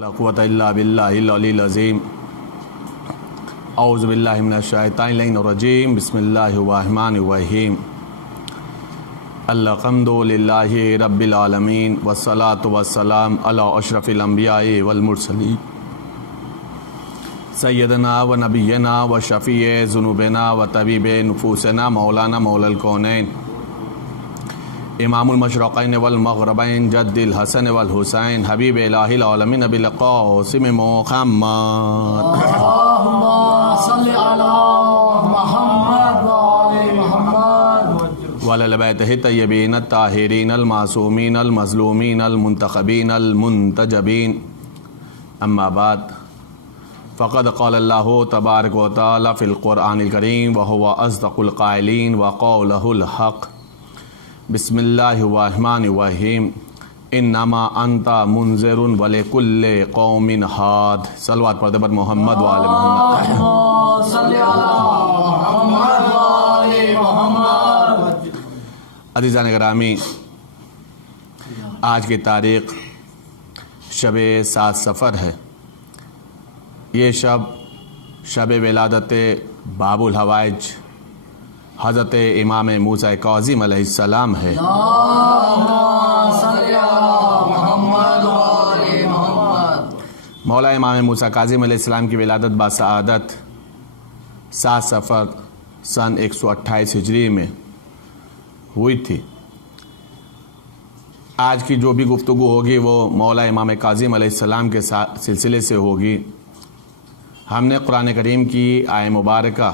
لا قوة الا باللہ العلی العظیم اعوذ باللہ من الشیطان الرجیم بسم اللہ الرحمن الرحیم الحمد للہ رب العالمین والصلاة والسلام علی اشرف الانبیاء والمرسلین سیدنا و نبینا و شفیع ذنوبنا و طبیب نفوسنا مولانا مولا الکونین امام المشرقین والمغربین جد الحسن والحسین حبیب الہ العالمین ابی القاسم محمد اللہم صلی علی محمد وآل محمد وعلی آل بیتہ الطیبین الطاہرین المعصومین المظلومین المنتخبین المنتجبین اما بعد فقد قال اللہ تبارک و تعالی فی القرآن الکریم وہو اصدق القائلین وقولہ الحق بسم اللہ الرحمن الرحیم انما انت منذر ولکل قوم ہاد صلوات پڑھتے پر محمد وآل محمد اللہم صلی علی محمد وآل محمد عزیزان گرامی، آج کی تاریخ شب 7 صفر ہے۔ یہ شب ولادت باب الحوائج حضرت امام موسیٰ کاظم علیہ السلام ہے۔ اللہم صلی علی محمد وآل محمد مولا امام موسیٰ کاظم علیہ السلام کی ولادت باسعادت 7 صفر سن 128 ہجری میں ہوئی تھی۔ آج کی جو بھی گفتگو ہوگی وہ مولا امام کاظم علیہ السلام کے سلسلے سے ہوگی۔ ہم نے قرآن کریم کی آیہ مبارکہ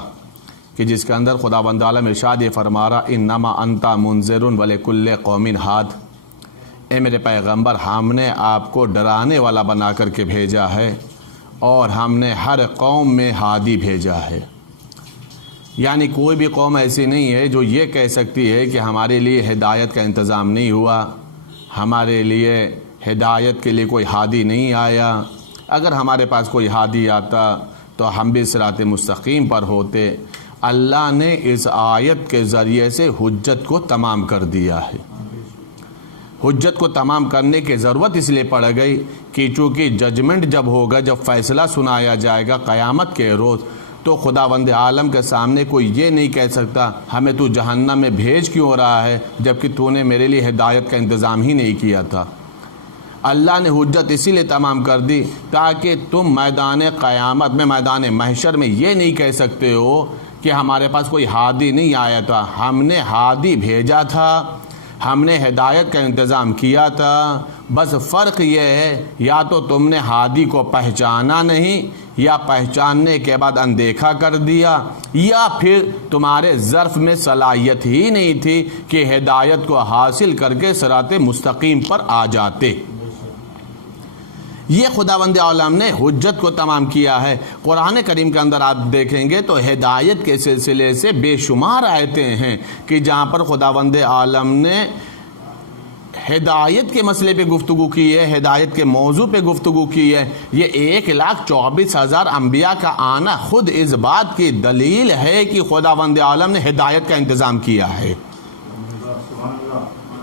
کہ جس کے اندر خداوند عالم ارشاد یہ فرما رہا انما انت منذر ولکل قوم ہاد، اے میرے پیغمبر ہم نے آپ کو ڈرانے والا بنا کر کے بھیجا ہے اور ہم نے ہر قوم میں ہادی بھیجا ہے۔ یعنی کوئی بھی قوم ایسی نہیں ہے جو یہ کہہ سکتی ہے کہ ہمارے لیے ہدایت کا انتظام نہیں ہوا، ہمارے لیے ہدایت کے لیے کوئی ہادی نہیں آیا۔ اگر ہمارے پاس کوئی ہادی آتا تو ہم بھی صراط مستقیم پر ہوتے۔ اللہ نے اس آیت کے ذریعے سے حجت کو تمام کر دیا ہے۔ حجت کو تمام کرنے کی ضرورت اس لیے پڑ گئی کہ چونکہ ججمنٹ جب ہوگا، جب فیصلہ سنایا جائے گا قیامت کے روز، تو خداوند عالم کے سامنے کوئی یہ نہیں کہہ سکتا ہمیں تو جہنم میں بھیج کیوں رہا ہے جبکہ تو نے میرے لیے ہدایت کا انتظام ہی نہیں کیا تھا۔ اللہ نے حجت اسی لیے تمام کر دی تاکہ تم میدان قیامت میں، میدان محشر میں یہ نہیں کہہ سکتے ہو کہ ہمارے پاس کوئی ہادی نہیں آیا تھا، ہم نے ہادی بھیجا تھا، ہم نے ہدایت کا انتظام کیا تھا۔ بس فرق یہ ہے یا تو تم نے ہادی کو پہچانا نہیں، یا پہچاننے کے بعد اندیکھا کر دیا، یا پھر تمہارے ظرف میں صلاحیت ہی نہیں تھی کہ ہدایت کو حاصل کر کے صراط مستقیم پر آ جاتے۔ یہ خداوند عالم نے حجت کو تمام کیا ہے۔ قرآن کریم کے اندر آپ دیکھیں گے تو ہدایت کے سلسلے سے بے شمار آیتیں ہیں کہ جہاں پر خداوند عالم نے ہدایت کے مسئلے پہ گفتگو کی ہے، ہدایت کے موضوع پہ گفتگو کی ہے۔ یہ 1,24,000 انبیاء کا آنا خود اس بات کی دلیل ہے کہ خداوند عالم نے ہدایت کا انتظام کیا ہے۔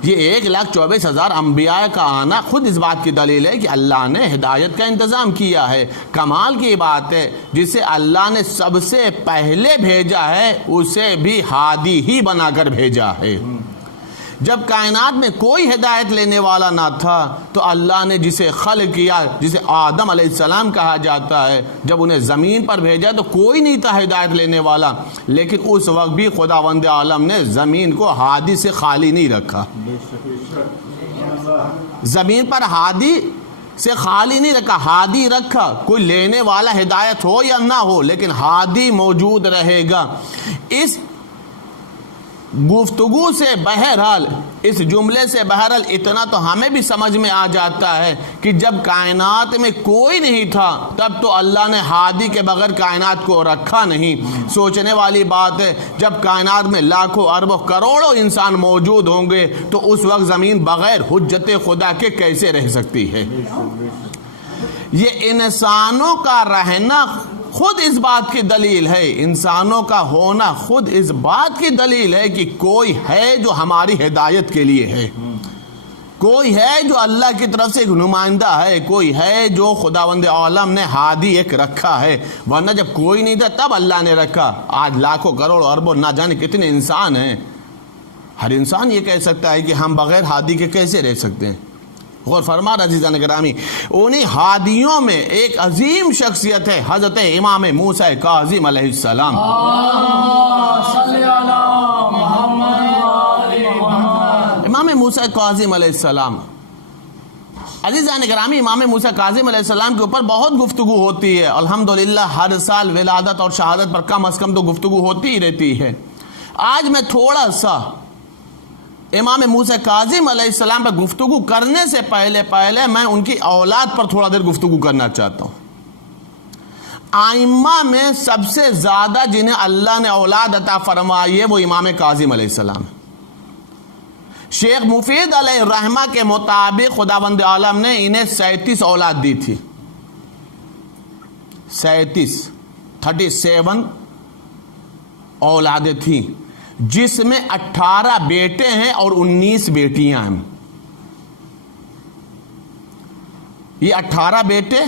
یہ 1,24,000 انبیاء کا آنا خود اس بات کی دلیل ہے کہ اللہ نے ہدایت کا انتظام کیا ہے۔ کمال کی بات ہے جسے اللہ نے سب سے پہلے بھیجا ہے اسے بھی ہادی ہی بنا کر بھیجا ہے۔ جب کائنات میں کوئی ہدایت لینے والا نہ تھا تو اللہ نے جسے خلق کیا، جسے آدم علیہ السلام کہا جاتا ہے، جب انہیں زمین پر بھیجا تو کوئی نہیں تھا ہدایت لینے والا، لیکن اس وقت بھی خداوند عالم نے زمین کو ہادی سے خالی نہیں رکھا۔ زمین پر ہادی سے خالی نہیں رکھا، ہادی رکھا، کوئی لینے والا ہدایت ہو یا نہ ہو لیکن ہادی موجود رہے گا۔ اس گفتگو سے بہرحال، اس جملے سے بہرحال اتنا تو ہمیں بھی سمجھ میں آ جاتا ہے کہ جب کائنات میں کوئی نہیں تھا تب تو اللہ نے ہادی کے بغیر کائنات کو رکھا نہیں۔ سوچنے والی بات ہے جب کائنات میں لاکھوں اربوں کروڑوں انسان موجود ہوں گے تو اس وقت زمین بغیر حجت خدا کے کیسے رہ سکتی ہے؟ یہ انسانوں کا رہنا خود اس بات کی دلیل ہے، انسانوں کا ہونا خود اس بات کی دلیل ہے کہ کوئی ہے جو ہماری ہدایت کے لیے ہے، کوئی ہے جو اللہ کی طرف سے ایک نمائندہ ہے، کوئی ہے جو خداوند عالم نے ہادی ایک رکھا ہے، ورنہ جب کوئی نہیں تھا تب اللہ نے رکھا۔ آج لاکھوں کروڑ اربوں نہ جانے کتنے انسان ہیں، ہر انسان یہ کہہ سکتا ہے کہ ہم بغیر ہادی کے کیسے رہ سکتے ہیں۔ غور فرما عزیزان گرامی، انہی ہادیوں میں ایک عظیم شخصیت ہے حضرت امام موسیٰ کاظم علیہ السلام۔ صلی علی محمد وآل محمد۔ امام موسیٰ کاظم علیہ السلام، عزیزان گرامی، امام موسیٰ کاظم علیہ السلام کے اوپر بہت گفتگو ہوتی ہے۔ الحمدللہ ہر سال ولادت اور شہادت پر کم از کم تو گفتگو ہوتی ہی رہتی ہے۔ آج میں تھوڑا سا امام موسیٰ کاظم علیہ السلام پر گفتگو کرنے سے پہلے میں ان کی اولاد پر تھوڑا دیر گفتگو کرنا چاہتا ہوں۔ آئمہ میں سب سے زیادہ جنہیں اللہ نے اولاد عطا فرمائی ہے وہ امام کاظم علیہ السلام ہے۔ شیخ مفید علیہ الرحمہ کے مطابق خداوند عالم نے انہیں 37 اولاد دی تھی، 37 اولادیں تھیں، جس میں 18 بیٹے ہیں اور 19 بیٹیاں ہیں۔ یہ 18 بیٹے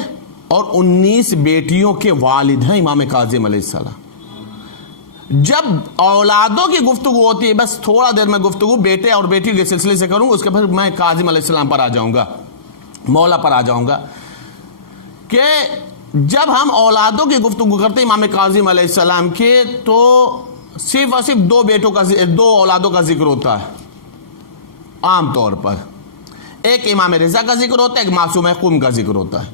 اور 19 بیٹیوں کے والد ہیں امام کاظم علیہ السلام۔ جب اولادوں کی گفتگو ہوتی ہے، بس تھوڑا دیر میں گفتگو بیٹے اور بیٹی کے سلسلے سے کروں، اس کے بعد میں کاظم علیہ السلام پر آ جاؤں گا، مولا پر آ جاؤں گا، کہ جب ہم اولادوں کی گفتگو کرتے ہیں امام کاظم علیہ السلام کے، تو صرف اور صرف دو اولادوں کا ذکر ہوتا ہے عام طور پر۔ ایک امام رضا کا ذکر ہوتا ہے، ایک معصوم قم کا ذکر ہوتا ہے۔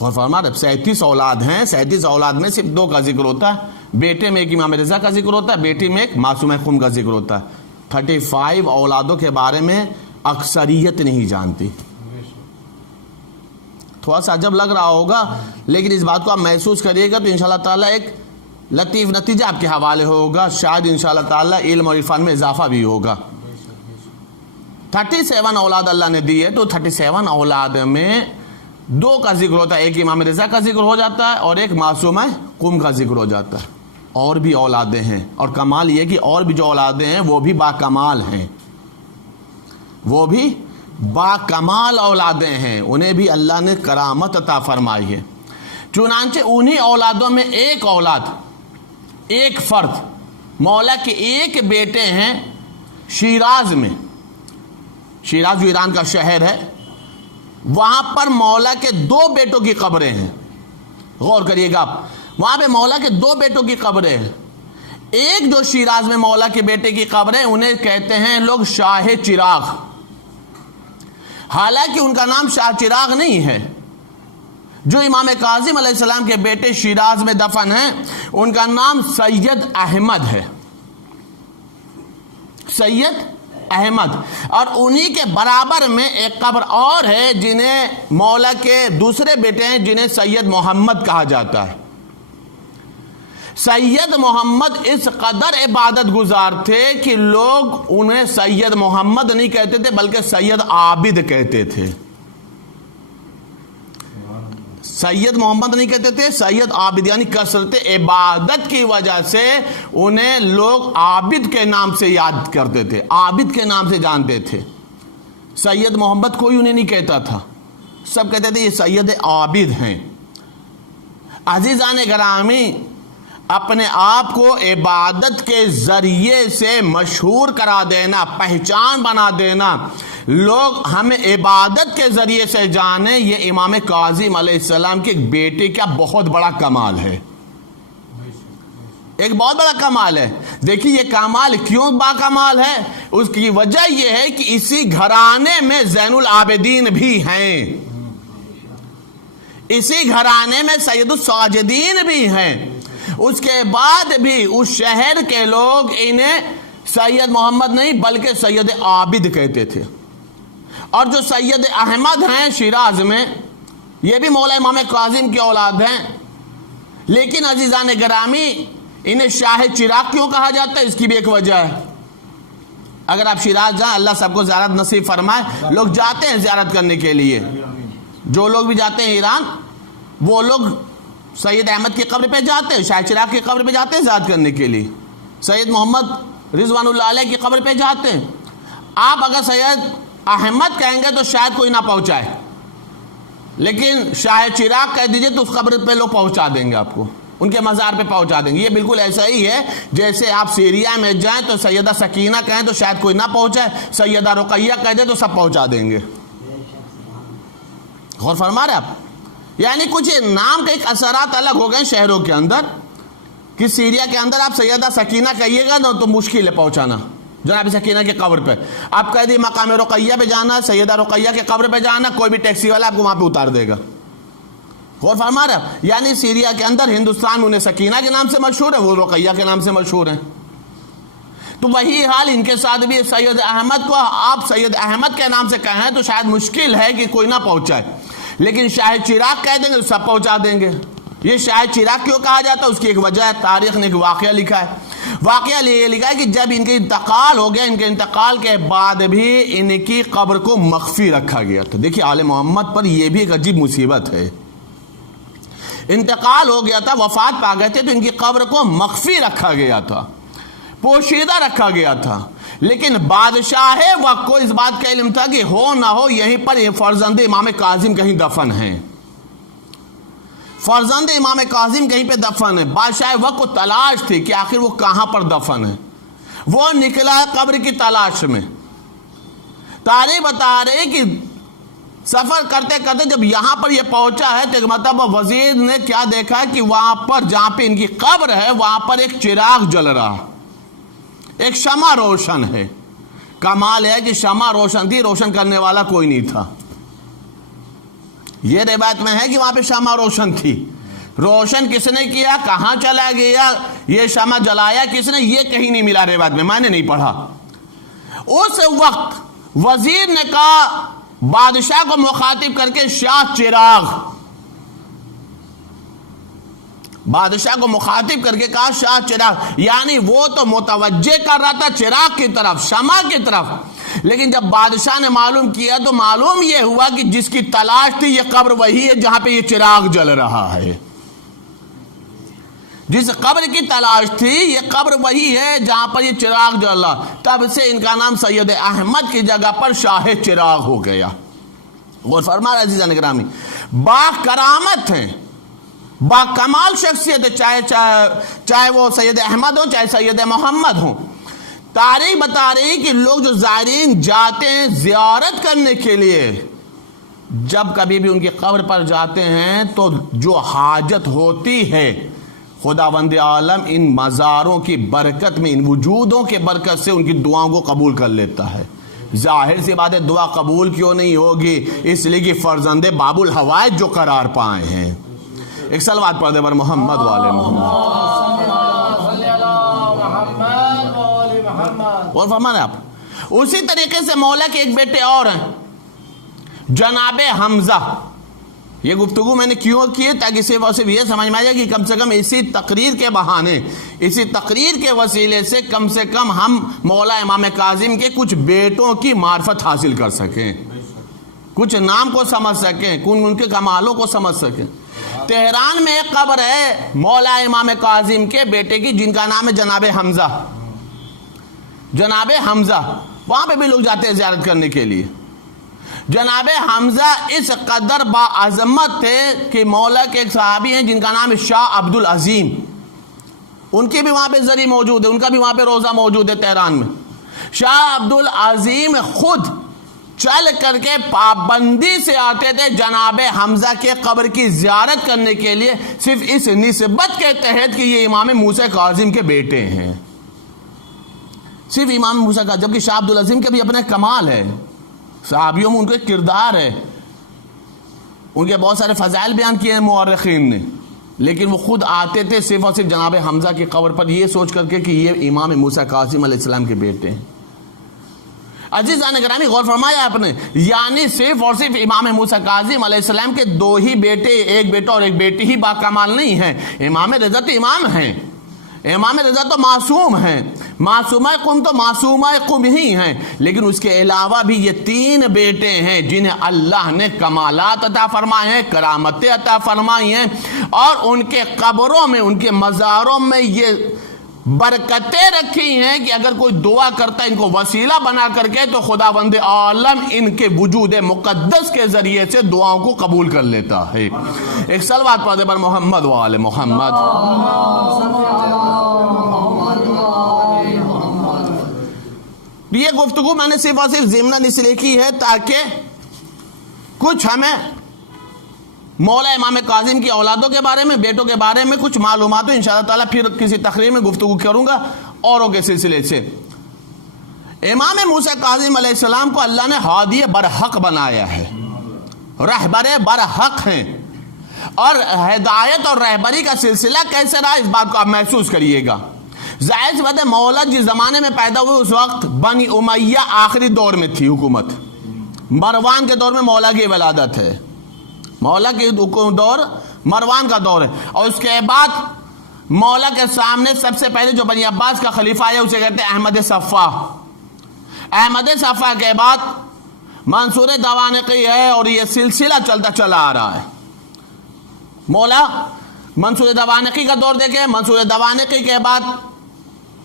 غور فرما، 37 اولاد ہیں، 37 اولاد میں صرف 2 کا ذکر ہوتا ہے، بیٹے میں ایک امام رضا کا ذکر ہوتا ہے، بیٹی میں ایک معصوم قم کا ذکر ہوتا ہے۔ 35 اولادوں کے بارے میں اکثریت نہیں جانتی۔ تھوڑا سا عجب لگ رہا ہوگا، لیکن اس بات کو آپ محسوس کریے گا تو انشاءاللہ تعالیٰ ایک لطیف نتیجہ آپ کے حوالے ہوگا، شاید انشاءاللہ تعالیٰ علم اور عرفان میں اضافہ بھی ہوگا۔ 37 اولاد اللہ نے دی ہے، تو 37 اولاد میں 2 کا ذکر ہوتا ہے، ایک امام رضا کا ذکر ہو جاتا ہے اور ایک معصومہ قم کا ذکر ہو جاتا ہے۔ اور بھی اولادیں ہیں، اور کمال یہ کہ اور بھی جو اولادیں ہیں وہ بھی باکمال ہیں، وہ بھی باکمال اولادیں ہیں، انہیں بھی اللہ نے کرامت عطا فرمائی ہے۔ چنانچہ انہی اولادوں میں ایک اولاد، ایک فرد، مولا کے ایک بیٹے ہیں شیراز میں، شیراز جو ایران کا شہر ہے، وہاں پر مولا کے 2 بیٹوں کی قبریں ہیں۔ غور کریے گا آپ، وہاں پہ مولا کے 2 بیٹوں کی قبریں ہیں۔ ایک جو شیراز میں مولا کے بیٹے کی قبر ہے، انہیں کہتے ہیں لوگ شاہ چراغ، حالانکہ ان کا نام شاہ چراغ نہیں ہے۔ جو امام کاظم علیہ السلام کے بیٹے شیراز میں دفن ہیں، ان کا نام سید احمد ہے، سید احمد۔ اور انہی کے برابر میں ایک قبر اور ہے جنہیں مولا کے دوسرے بیٹے ہیں، جنہیں سید محمد کہا جاتا ہے۔ سید محمد اس قدر عبادت گزار تھے کہ لوگ انہیں سید محمد نہیں کہتے تھے بلکہ سید عابد کہتے تھے۔ سید محمد نہیں کہتے تھے، سید عابد، یعنی کثرت عبادت کی وجہ سے انہیں لوگ عابد کے نام سے یاد کرتے تھے، عابد کے نام سے جانتے تھے۔ سید محمد کوئی انہیں نہیں کہتا تھا، سب کہتے تھے یہ سید عابد ہیں۔ عزیزان گرامی، اپنے آپ کو عبادت کے ذریعے سے مشہور کرا دینا، پہچان بنا دینا، لوگ ہمیں عبادت کے ذریعے سے جانیں، یہ امام کاظم علیہ السلام کے ایک بیٹے کا بہت بڑا کمال ہے، ایک بہت بڑا کمال ہے۔ دیکھیے یہ کمال کیوں با کمال ہے، اس کی وجہ یہ ہے کہ اسی گھرانے میں زین العابدین بھی ہیں، اسی گھرانے میں سید الساجدین بھی ہیں۔ اس کے بعد بھی اس شہر کے لوگ انہیں سید محمد نہیں بلکہ سید عابد کہتے تھے۔ اور جو سید احمد ہیں شیراز میں، یہ بھی مولا امام کاظم کی اولاد ہیں، لیکن عزیزان گرامی انہیں شاہ چراغ کیوں کہا جاتا ہے، اس کی بھی ایک وجہ ہے۔ اگر آپ شیراز جائیں، اللہ سب کو زیارت نصیب فرمائے، لوگ جاتے ہیں زیارت کرنے کے لیے، جو لوگ بھی جاتے ہیں ایران، وہ لوگ سید احمد کی قبر پہ جاتے ہیں، شاہ چراغ کی قبر پہ جاتے ہیں زیارت کرنے کے لیے، سید محمد رضوان اللہ علیہ کی قبر پہ جاتے ہیں۔ آپ اگر سید احمد کہیں گے تو شاید کوئی نہ پہنچائے، لیکن شاہ چراغ کہہ دیجئے تو اس قبر پہ لوگ پہنچا دیں گے، آپ کو ان کے مزار پہ پہنچا دیں گے۔ یہ بالکل ایسا ہی ہے جیسے آپ سیریا میں جائیں تو سیدہ سکینہ کہیں تو شاید کوئی نہ پہنچائے، سیدہ رقیہ کہہ دیں تو سب پہنچا دیں گے۔ غور فرما رہے آپ؟ یعنی کچھ نام کے ایک اثرات الگ ہو گئے شہروں کے اندر، کہ سیریا کے اندر آپ سیدہ سکینہ کہیے گا نا تو مشکل ہے پہنچانا جناب سکینہ کے قبر پہ۔ آپ کہہ دی مقام رقیہ پہ جانا، سیدہ رقیہ کے قبر پہ جانا، کوئی بھی ٹیکسی والا آپ کو وہاں پہ اتار دے گا۔ غور فرما رہے ہیں؟ یعنی سیریا کے اندر ہندوستان انہیں سکینہ کے نام سے مشہور ہے، وہ رقیہ کے نام سے مشہور ہیں۔ تو وہی حال ان کے ساتھ بھی، سید احمد کو آپ سید احمد کے نام سے کہیں تو شاید مشکل ہے کہ کوئی نہ پہنچائے، لیکن شاہ چراغ کہہ دیں گے تو سب پہنچا دیں گے۔ یہ شاہ چراغ کیوں کہا جاتا ہے؟ اس کی ایک وجہ ہے، تاریخ نے ایک واقعہ لکھا ہے۔ واقعہ یہ لکھا ہے کہ جب ان کے انتقال ہو گیا، ان کے انتقال کے بعد بھی ان کی قبر کو مخفی رکھا گیا تھا۔ دیکھیے آل محمد پر یہ بھی ایک عجیب مصیبت ہے، انتقال ہو گیا تھا، وفات پا گئے تھے تو ان کی قبر کو مخفی رکھا گیا تھا، پوشیدہ رکھا گیا تھا، لیکن بادشاہ وقت کو اس بات کا علم تھا کہ ہو نہ ہو یہیں پر فرزند امام کاظم کہیں دفن ہیں، فرزند امام کاظم کہیں پہ دفن ہے۔ بادشاہ وقت کو تلاش تھی کہ آخر وہ کہاں پر دفن ہے، وہ نکلا قبر کی تلاش میں۔ تاریخ بتا رہے کہ سفر کرتے کرتے جب یہاں پر یہ پہنچا ہے تو مطلب وزیر نے کیا دیکھا کہ وہاں پر جہاں پہ ان کی قبر ہے وہاں پر ایک چراغ جل رہا، ایک شمع روشن ہے۔ کمال ہے کہ شمع روشن تھی، روشن کرنے والا کوئی نہیں تھا۔ یہ روایت میں ہے کہ وہاں پہ شمع روشن تھی، روشن کس نے کیا، کہاں چلا گیا، یہ شمع جلایا کس نے، یہ کہیں نہیں ملا روایت میں نے نہیں پڑھا۔ اس وقت وزیر نے کہا بادشاہ کو مخاطب کر کے، شاہ چراغ، بادشاہ کو مخاطب کر کے کہا شاہ چراغ، یعنی وہ تو متوجہ کر رہا تھا چراغ کی طرف، شمع کی طرف، لیکن جب بادشاہ نے معلوم کیا تو معلوم یہ ہوا کہ جس کی تلاش تھی یہ قبر وہی ہے جہاں پہ یہ چراغ جل رہا ہے۔ جس قبر کی تلاش تھی یہ قبر وہی ہے جہاں پر یہ چراغ جل رہا، تب سے ان کا نام سید احمد کی جگہ پر شاہ چراغ ہو گیا۔ غور فرما عزیزان گرامی، با کرامت ہیں، با کمال شخصیت، چاہے وہ سید احمد ہو چاہے سید محمد ہوں۔ تاریخ بتا رہی کہ لوگ جو زائرین جاتے ہیں زیارت کرنے کے لیے، جب کبھی بھی ان کی قبر پر جاتے ہیں تو جو حاجت ہوتی ہے خداوند عالم ان مزاروں کی برکت میں، ان وجودوں کے برکت سے ان کی دعاؤں کو قبول کر لیتا ہے۔ ظاہر سی بات ہے دعا قبول کیوں نہیں ہوگی؟ اس لیے کہ فرزند باب الحوائج جو قرار پائے ہیں۔ ایک صلوات پڑھ دے بر محمد والے محمد۔ اور فرمانے آپ اسی طریقے سے مولا کے ایک بیٹے اور ہیں جناب حمزہ۔ یہ گفتگو میں نے کیوں کی ہے تاکہ صرف اور صرف یہ سمجھ میں آ جائے کہ کم سے کم اسی تقریر کے بہانے، اسی تقریر کے وسیلے سے کم ہم مولا امام کاظم کے کچھ بیٹوں کی معرفت حاصل کر سکیں، کچھ نام کو سمجھ سکیں، ان کے کمالوں کو سمجھ سکیں۔ تہران میں ایک قبر ہے مولا امام کاظم کے بیٹے کی جن کا نام ہے جناب حمزہ، جناب حمزہ، وہاں پہ بھی لوگ جاتے ہیں زیارت کرنے کے لیے۔ جناب حمزہ اس قدر با عظمت تھے کہ مولا کے ایک صحابی ہیں جن کا نام ہے شاہ عبد العظیم، ان کی بھی وہاں پہ زری موجود ہے، ان کا بھی وہاں پہ روزہ موجود ہے تہران میں۔ شاہ عبد العظیم خود چل کر کے پابندی سے آتے تھے جناب حمزہ کے قبر کی زیارت کرنے کے لیے، صرف اس نسبت کے تحت کہ یہ امام موسیٰ کاظم کے بیٹے ہیں، صرف امام موسیٰ کا۔ جبکہ شاہ عبد العظیم کے بھی اپنے کمال ہے، صحابیوں میں ان کے کردار ہے، ان کے بہت سارے فضائل بیان کیے ہیں مورخین نے، لیکن وہ خود آتے تھے صرف اور صرف جناب حمزہ کی قبر پر یہ سوچ کر کے کہ یہ امام موسیٰ کاظم علیہ السلام کے بیٹے ہیں۔ عزیزان گرامی غور فرمایا آپ نے، یعنی صرف اور صرف امام موسیٰ کاظم علیہ السلام کے دو ہی بیٹے، ایک بیٹا اور ایک بیٹی ہی باکمال نہیں ہیں، امام رضا تو امام ہیں، امام رضا تو معصوم ہیں، معصومہ قم تو معصومہ قم ہی ہیں، لیکن اس کے علاوہ بھی یہ تین بیٹے ہیں جنہیں اللہ نے کمالات عطا فرمائے ہیں، کرامتیں عطا فرمائی ہیں، اور ان کے قبروں میں، ان کے مزاروں میں یہ برکتیں رکھی ہیں کہ اگر کوئی دعا کرتا ہے ان کو وسیلہ بنا کر کے تو خداوند عالم ان کے وجود مقدس کے ذریعے سے دعاؤں کو قبول کر لیتا ہے۔ ایک صلوات پڑھ دے پر محمد و آل محمد۔ یہ گفتگو میں نے صرف اور صرف ضمناً اس لیے کی ہے تاکہ کچھ ہمیں مولا امام کاظم کی اولادوں کے بارے میں، بیٹوں کے بارے میں کچھ معلومات ہو۔ انشاءاللہ تعالیٰ پھر کسی تقریر میں گفتگو کروں گا اوروں کے سلسلے سے۔ امام موسیٰ کاظم علیہ السلام کو اللہ نے ہادی برحق بنایا ہے، رہبر برحق ہیں، اور ہدایت اور رہبری کا سلسلہ کیسے رہا اس بات کو آپ محسوس کریے گا۔ ظاہر سی بات ہے مولا جس زمانے میں پیدا ہوئے اس وقت بنی امیہ آخری دور میں تھی حکومت، مروان کے دور میں مولا کی ولادت ہے، مولا کی دور مروان کا دور ہے، اور اس کے بعد مولا کے سامنے سب سے پہلے جو بنی عباس کا خلیفہ ہے اسے کہتے ہیں احمد صفاح۔ احمد صفاح کے بعد منصور دوانقی ہے، اور یہ سلسلہ چلتا چلا آ رہا ہے۔ مولا منصور دوانقی کا دور دیکھیں، منصور دوانقی کے بعد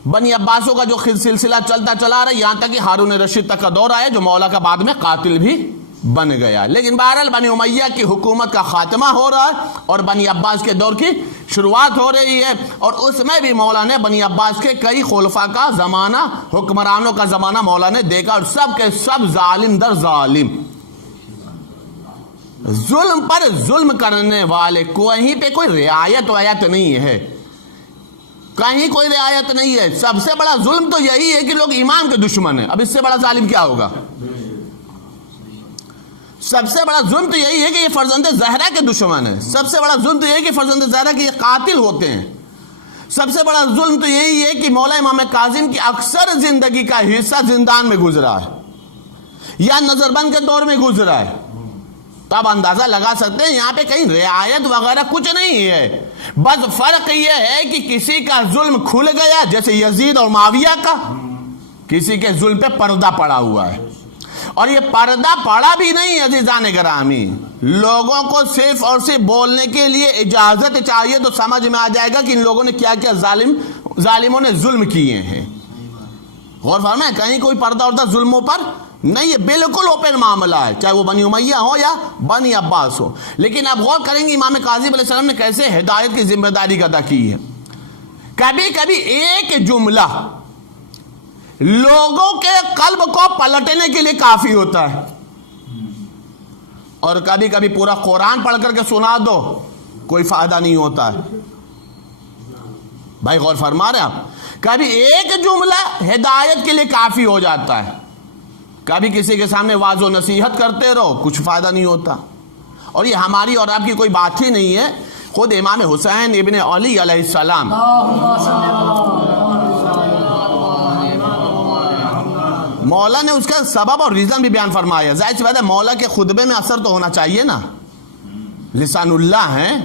بنی عباسوں کا جو سلسلہ چلتا چلا رہا ہے، یہاں تک کہ ہارون رشید تک کا دور آیا جو مولا کا بعد میں قاتل بھی بن گیا۔ لیکن بہرحال بنی امیہ کی حکومت کا خاتمہ ہو رہا ہے اور بنی عباس کے دور کی شروعات ہو رہی ہے، اور اس میں بھی مولا نے بنی عباس کے کئی خلفاء کا زمانہ، حکمرانوں کا زمانہ مولا نے دیکھا، اور سب کے سب ظالم در ظالم، ظلم پر ظلم کرنے والے، کہیں پہ کوئی رعایت وایت نہیں ہے، کہیں کوئی رعایت نہیں ہے۔ سب سے بڑا ظلم تو یہی ہے کہ لوگ امام کے دشمن ہیں، اب اس سے بڑا ظالم کیا ہوگا؟ سب سے بڑا ظلم تو یہی ہے کہ یہ فرزند زہرا کے دشمن ہیں، سب سے بڑا ظلم تو یہی ہے کہ فرزند زہرا کے یہ قاتل ہوتے ہیں، سب سے بڑا ظلم تو یہی ہے کہ مولا امام کاظم کی اکثر زندگی کا حصہ زندان میں گزرا ہے یا نظر بند کے دور میں گزرا ہے۔ تب اندازہ لگا سکتے ہیں یہاں پہ کہیں رعایت وغیرہ کچھ نہیں ہے، بس فرق یہ ہے کہ کسی کا ظلم کھل گیا جیسے یزید اور معاویہ کا، کسی کے ظلم پہ پردہ پڑا ہوا ہے، اور یہ پردہ پڑا بھی نہیں عزیزان گرامی، لوگوں کو صرف اور صرف بولنے کے لیے اجازت چاہیے تو سمجھ میں آ جائے گا کہ ان لوگوں نے کیا کیا ظالموں نے ظلم کیے ہیں۔ غور فرمائیں، کہیں کوئی پردہ اردہ ظلموں پر نہیں، یہ بالکل اوپن معاملہ ہے، چاہے وہ بنی امیہ ہو یا بنی عباس ہو۔ لیکن آپ غور کریں گے امام کاظم علیہ السلام نے کیسے ہدایت کی ذمہ داری ادا کی ہے۔ کبھی کبھی ایک جملہ لوگوں کے قلب کو پلٹنے کے لیے کافی ہوتا ہے، اور کبھی کبھی پورا قرآن پڑھ کر کے سنا دو کوئی فائدہ نہیں ہوتا ہے۔ بھائی غور فرما رہے آپ، کبھی ایک جملہ ہدایت کے لیے کافی ہو جاتا ہے، کبھی کسی کے سامنے واعظ و نصیحت کرتے رہو کچھ فائدہ نہیں ہوتا۔ اور یہ ہماری اور آپ کی کوئی بات ہی نہیں ہے، خود امام حسین ابن علی علیہ السلام مولا نے اس کا سبب اور ریزن بھی بیان فرمایا۔ ظاہر سی بات ہے مولا کے خطبے میں اثر تو ہونا چاہیے نا، لسان اللہ ہیں،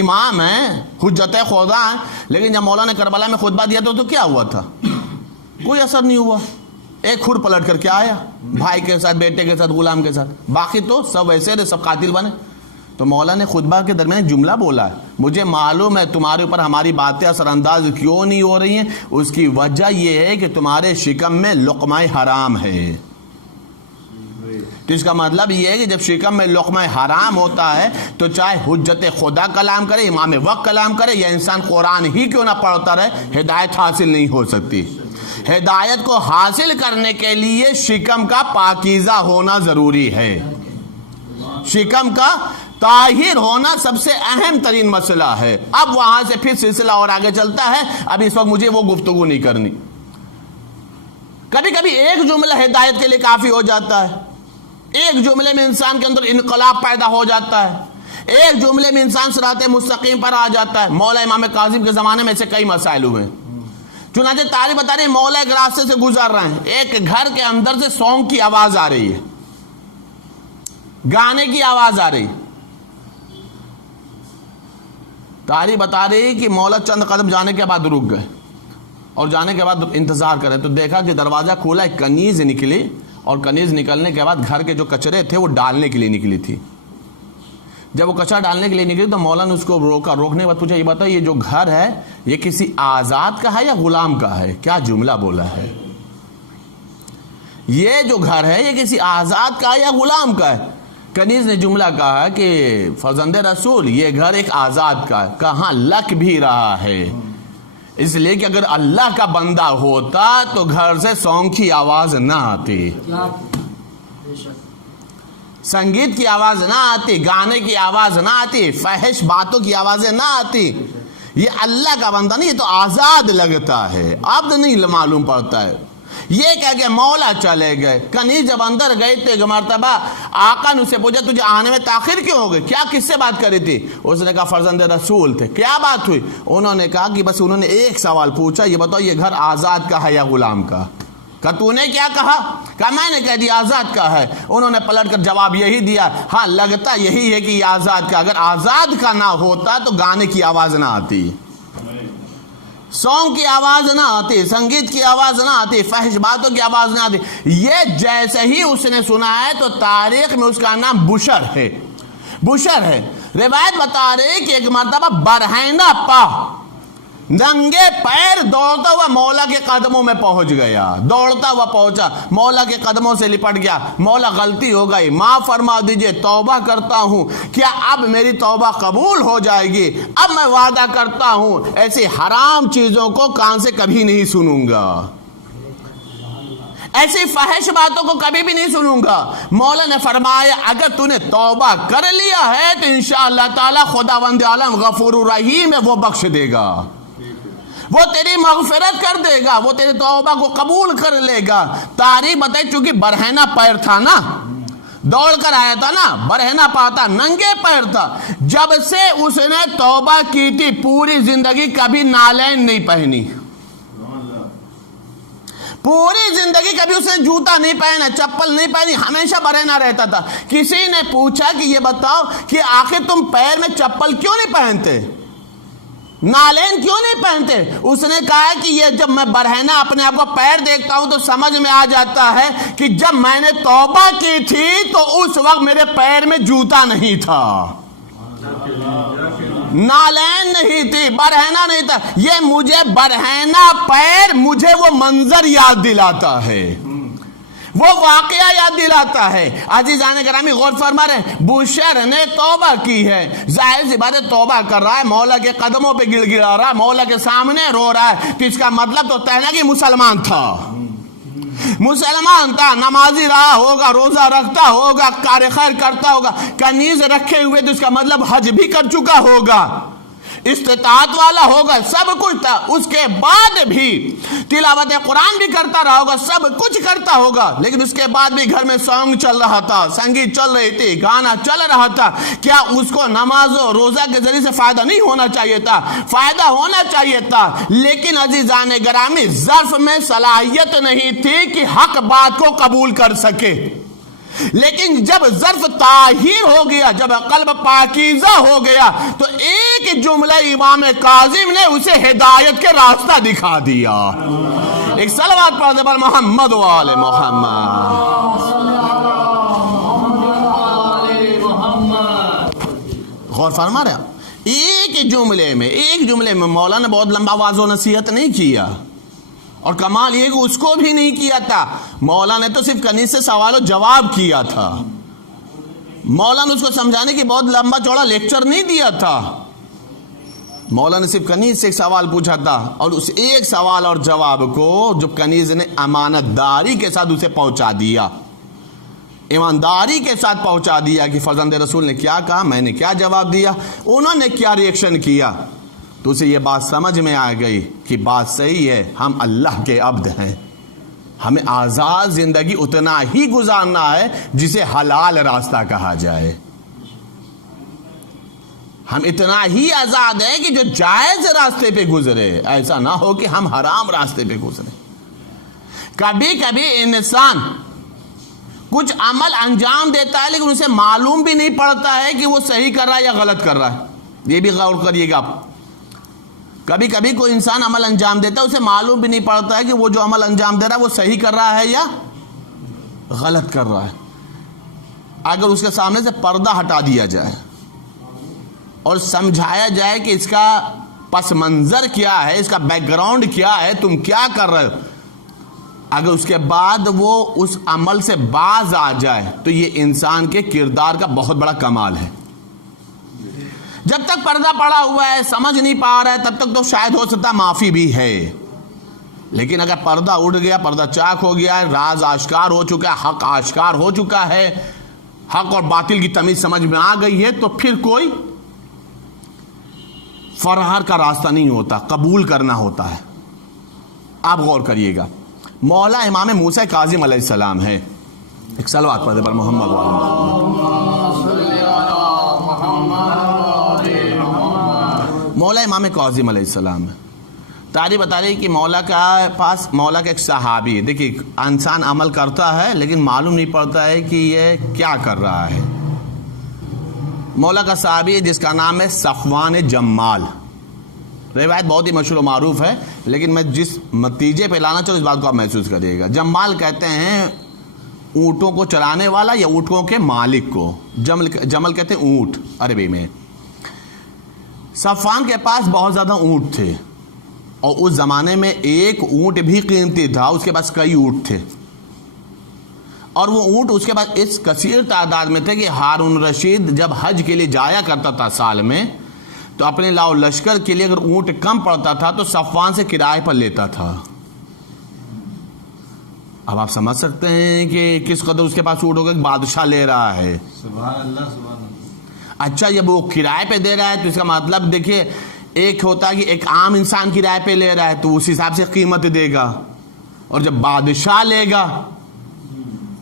امام ہیں، حجت خدا ہیں، لیکن جب مولا نے کربلا میں خطبہ دیا تو کیا ہوا تھا؟ کوئی اثر نہیں ہوا، ایک کھر پلٹ کر کے آیا بھائی کے ساتھ، بیٹے کے ساتھ، غلام کے ساتھ، باقی تو سب ویسے رہے، سب قاتل بنے۔ تو مولا نے خطبہ کے درمیان ایک جملہ بولا ہے، مجھے معلوم ہے تمہارے اوپر ہماری باتیں اثر انداز کیوں نہیں ہو رہی ہیں، اس کی وجہ یہ ہے کہ تمہارے شکم میں لقمہ حرام ہے۔ تو اس کا مطلب یہ ہے کہ جب شکم میں لقمہ حرام ہوتا ہے تو چاہے حجت خدا کلام کرے، امام وقت کلام کرے، یا انسان قرآن ہی کیوں نہ پڑھتا رہے، ہدایت حاصل نہیں ہو سکتی۔ ہدایت کو حاصل کرنے کے لیے شکم کا پاکیزہ ہونا ضروری ہے، شکم کا طاہر ہونا سب سے اہم ترین مسئلہ ہے۔ اب وہاں سے پھر سلسلہ اور آگے چلتا ہے، اب اس وقت مجھے وہ گفتگو نہیں کرنی۔ کبھی کبھی ایک جملہ ہدایت کے لیے کافی ہو جاتا ہے، ایک جملے میں انسان کے اندر انقلاب پیدا ہو جاتا ہے، ایک جملے میں انسان صراط مستقیم پر آ جاتا ہے۔ مولا امام کاظم کے زمانے میں سے کئی مسائل ہوئے ہیں، چنانچہ تاریخ بتا رہی ہے مولا ایک راستے سے گزر رہے ہیں، ایک گھر کے اندر سے سونگ کی آواز آ رہی ہے، گانے کی آواز آ رہی۔ تاریخ بتا رہی کہ مولا چند قدم جانے کے بعد رک گئے، اور جانے کے بعد انتظار کرے تو دیکھا کہ دروازہ کھولا، ایک کنیز نکلی، اور کنیز نکلنے کے بعد گھر کے جو کچرے تھے وہ ڈالنے کے لیے نکلی تھی۔ جب وہ کچرا ڈالنے کے لیے نکلی تو مولا نے اس کو روکا، روکنے کے بعد پوچھا یہ بتاؤ یہ جو گھر ہے یہ کسی آزاد کا ہے یا غلام کا ہے؟ کیا جملہ بولا ہے، یہ جو گھر ہے یہ کسی آزاد کا ہے یا غلام کا ہے؟ کنیز نے جملہ کہا کہ فرزند رسول یہ گھر ایک آزاد کا ہے۔ کہاں لک بھی رہا ہے، اس لیے کہ اگر اللہ کا بندہ ہوتا تو گھر سے سونگ کی آواز نہ آتی، سنگیت کی آواز نہ آتی، گانے کی آواز نہ آتی، فحش باتوں کی آوازیں نہ آتی۔ یہ اللہ کا بندہ نہیں، یہ تو آزاد لگتا ہے، عبد نہیں معلوم پڑتا ہے۔ یہ کہہ کے مولا چلے گئے۔ کنیز جب اندر گئے تو ایک مرتبہ آقا نے اسے پوچھا تجھے آنے میں تاخیر کیوں ہو گئی، کیا کس سے بات کری تھی؟ اس نے کہا فرزند رسول تھے۔ کیا بات ہوئی؟ انہوں نے کہا کہ بس انہوں نے ایک سوال پوچھا، یہ بتاؤ یہ گھر آزاد کا ہے یا غلام کا؟ کہا تو نے کیا کہا؟ کہا میں نے کہہ دیا آزاد کا ہے۔ انہوں نے پلٹ کر جواب یہی دیا، ہاں لگتا یہی ہے کہ یہ آزاد کا، اگر آزاد کا نہ ہوتا تو گانے کی آواز نہ آتی، سونگ کی آواز نہ آتی، سنگیت کی آواز نہ آتی، فحش باتوں کی آواز نہ آتی۔ یہ جیسے ہی اس نے سنا ہے تو تاریخ میں اس کا نام بشر ہے، بشر ہے۔ روایت بتا رہی کہ ایک مرتبہ برہنہ پا ننگے پیر دوڑتا ہوا مولا کے قدموں میں پہنچ گیا، دوڑتا ہوا پہنچا، مولا کے قدموں سے لپٹ گیا۔ مولا غلطی ہو گئی، معاف فرما دیجئے، توبہ کرتا ہوں، کیا اب میری توبہ قبول ہو جائے گی؟ اب میں وعدہ کرتا ہوں ایسی حرام چیزوں کو کان سے کبھی نہیں سنوں گا، ایسی فحش باتوں کو کبھی بھی نہیں سنوں گا۔ مولا نے فرمایا اگر تو نے توبہ کر لیا ہے تو انشاءاللہ تعالی خداوند عالم غفور الرحیم ہے، وہ بخش دے گا، وہ تیری مغفرت کر دے گا، وہ تیری توبہ کو قبول کر لے گا۔ تاریخ بتائی چونکہ برہنہ پیر تھا نا، دوڑ کر آیا تھا نا، برہنہ پاتا، ننگے پیر تھا، جب سے اس نے توبہ کی تھی پوری زندگی کبھی نالین نہیں پہنی، پوری زندگی کبھی اس نے جوتا نہیں پہنا، چپل نہیں پہنی، ہمیشہ برہنہ رہتا تھا۔ کسی نے پوچھا کہ یہ بتاؤ کہ آخر تم پیر میں چپل کیوں نہیں پہنتے، نالین کیوں نہیں پہنتے؟ اس نے کہا کہ یہ جب میں برہنہ اپنے آپ کو پیر دیکھتا ہوں تو سمجھ میں آ جاتا ہے کہ جب میں نے توبہ کی تھی تو اس وقت میرے پیر میں جوتا نہیں تھا، نالین نہیں تھی، برہنہ نہیں تھا۔ یہ مجھے برہنہ پیر مجھے وہ منظر یاد دلاتا ہے، وہ واقعہ یاد دلاتا ہے۔ عزیزان گرامی غور فرما رہے ہیں، بشر نے توبہ کی ہے، ظاہر سی بات ہے توبہ کر رہا ہے، مولا کے قدموں پہ گڑ گڑا رہا ہے، مولا کے سامنے رو رہا ہے، تو اس کا مطلب تو طے ہے کہ مسلمان تھا، مسلمان تھا، نمازی رہا ہوگا، روزہ رکھتا ہوگا، کار خیر کرتا ہوگا، کنیز رکھے ہوئے تو اس کا مطلب حج بھی کر چکا ہوگا، استطاعت والا ہوگا، سب کچھ تھا۔ اس کے بعد بھی تلاوت قرآن بھی کرتا رہا ہوگا، سب کچھ کرتا ہوگا، لیکن اس کے بعد بھی گھر میں سانگ چل رہا تھا، سنگیت چل رہی تھی، گانا چل رہا تھا۔ کیا اس کو نماز و روزہ کے ذریعے سے فائدہ نہیں ہونا چاہیے تھا؟ فائدہ ہونا چاہیے تھا، لیکن عزیزان گرامی ظرف میں صلاحیت نہیں تھی کہ حق بات کو قبول کر سکے۔ لیکن جب ظرف طاہر ہو گیا، جب قلب پاکیزہ ہو گیا تو ایک جملہ امام کاظم نے اسے ہدایت کے راستہ دکھا دیا۔ ایک صلوات پڑھ دے پر محمد و آل محمد۔ غور فرما رہے ہیں، ایک جملے میں مولا نے بہت لمبا واضح و نصیحت نہیں کیا، اور کمال یہ کہ اس کو بھی نہیں کیا تھا، مولا نے تو صرف کنیز سے سوال و جواب کیا تھا، مولا نے اس کو سمجھانے کی بہت لمبا چوڑا لیکچر نہیں دیا تھا، مولا نے صرف کنیز سے ایک سوال پوچھا تھا، اور اس ایک سوال اور جواب کو جو کنیز نے امانت داری کے ساتھ اسے پہنچا دیا، ایمانداری کے ساتھ پہنچا دیا کہ فرزند رسول نے کیا کہا، میں نے کیا جواب دیا، انہوں نے کیا ریئیکشن کیا، تو اسے یہ بات سمجھ میں آ گئی کہ بات صحیح ہے، ہم اللہ کے عبد ہیں، ہمیں آزاد زندگی اتنا ہی گزارنا ہے جسے حلال راستہ کہا جائے، ہم اتنا ہی آزاد ہیں کہ جو جائز راستے پہ گزرے، ایسا نہ ہو کہ ہم حرام راستے پہ گزرے۔ کبھی کبھی انسان کچھ عمل انجام دیتا ہے لیکن اسے معلوم بھی نہیں پڑتا ہے کہ وہ صحیح کر رہا ہے یا غلط کر رہا ہے، یہ بھی غور کریے گا آپ۔ کبھی کبھی کوئی انسان عمل انجام دیتا ہے، اسے معلوم بھی نہیں پڑتا ہے کہ وہ جو عمل انجام دے رہا ہے وہ صحیح کر رہا ہے یا غلط کر رہا ہے۔ اگر اس کے سامنے سے پردہ ہٹا دیا جائے، اور سمجھایا جائے کہ اس کا پس منظر کیا ہے، اس کا بیک گراؤنڈ کیا ہے، تم کیا کر رہے ہو، اگر اس کے بعد وہ اس عمل سے باز آ جائے تو یہ انسان کے کردار کا بہت بڑا کمال ہے۔ جب تک پردہ پڑا ہوا ہے، سمجھ نہیں پا رہا ہے، تب تک تو شاید ہو سکتا معافی بھی ہے، لیکن اگر پردہ اڑ گیا، پردہ چاک ہو گیا ہے، راز آشکار ہو چکا ہے، حق آشکار ہو چکا ہے، حق اور باطل کی تمیز سمجھ میں آ گئی ہے، تو پھر کوئی فرار کا راستہ نہیں ہوتا، قبول کرنا ہوتا ہے۔ آپ غور کریے گا، مولا امام موسیٰ کاظم علیہ السلام ہے، ایک صلوات پڑھے پر محمد و مولا امام کاظم علیہ السلام ہے۔ تاریخ بتا رہی کہ مولا کا ایک صحابی ہے۔ دیکھیے، انسان عمل کرتا ہے لیکن معلوم نہیں پڑتا ہے کہ یہ کیا کر رہا ہے۔ مولا کا صحابی ہے جس کا نام ہے صفوان جمال، روایت بہت ہی مشہور و معروف ہے، لیکن میں جس نتیجے پہ لانا چاہوں اس بات کو آپ محسوس کریے گا۔ جمال کہتے ہیں اونٹوں کو چرانے والا یا اونٹوں کے مالک کو، جمل کہتے ہیں اونٹ عربی میں۔ صفوان کے پاس بہت زیادہ اونٹ تھے، اور اس زمانے میں ایک اونٹ بھی قیمتی تھا، اس کے پاس کئی اونٹ تھے، اور وہ اونٹ اس کے پاس اس کثیر تعداد میں تھے کہ ہارون رشید جب حج کے لیے جایا کرتا تھا سال میں، تو اپنے لاؤ لشکر کے لیے اگر اونٹ کم پڑتا تھا تو صفوان سے کرائے پر لیتا تھا۔ اب آپ سمجھ سکتے ہیں کہ کس قدر اس کے پاس اونٹ ہوگا کہ بادشاہ لے رہا ہے۔ سبحان اللہ سبحان اللہ۔ اچھا، جب وہ کرائے پہ دے رہا ہے تو اس کا مطلب دیکھیے، ایک ہوتا ہے کہ ایک عام انسان کرائے پہ لے رہا ہے تو اس حساب سے قیمت دے گا، اور جب بادشاہ لے گا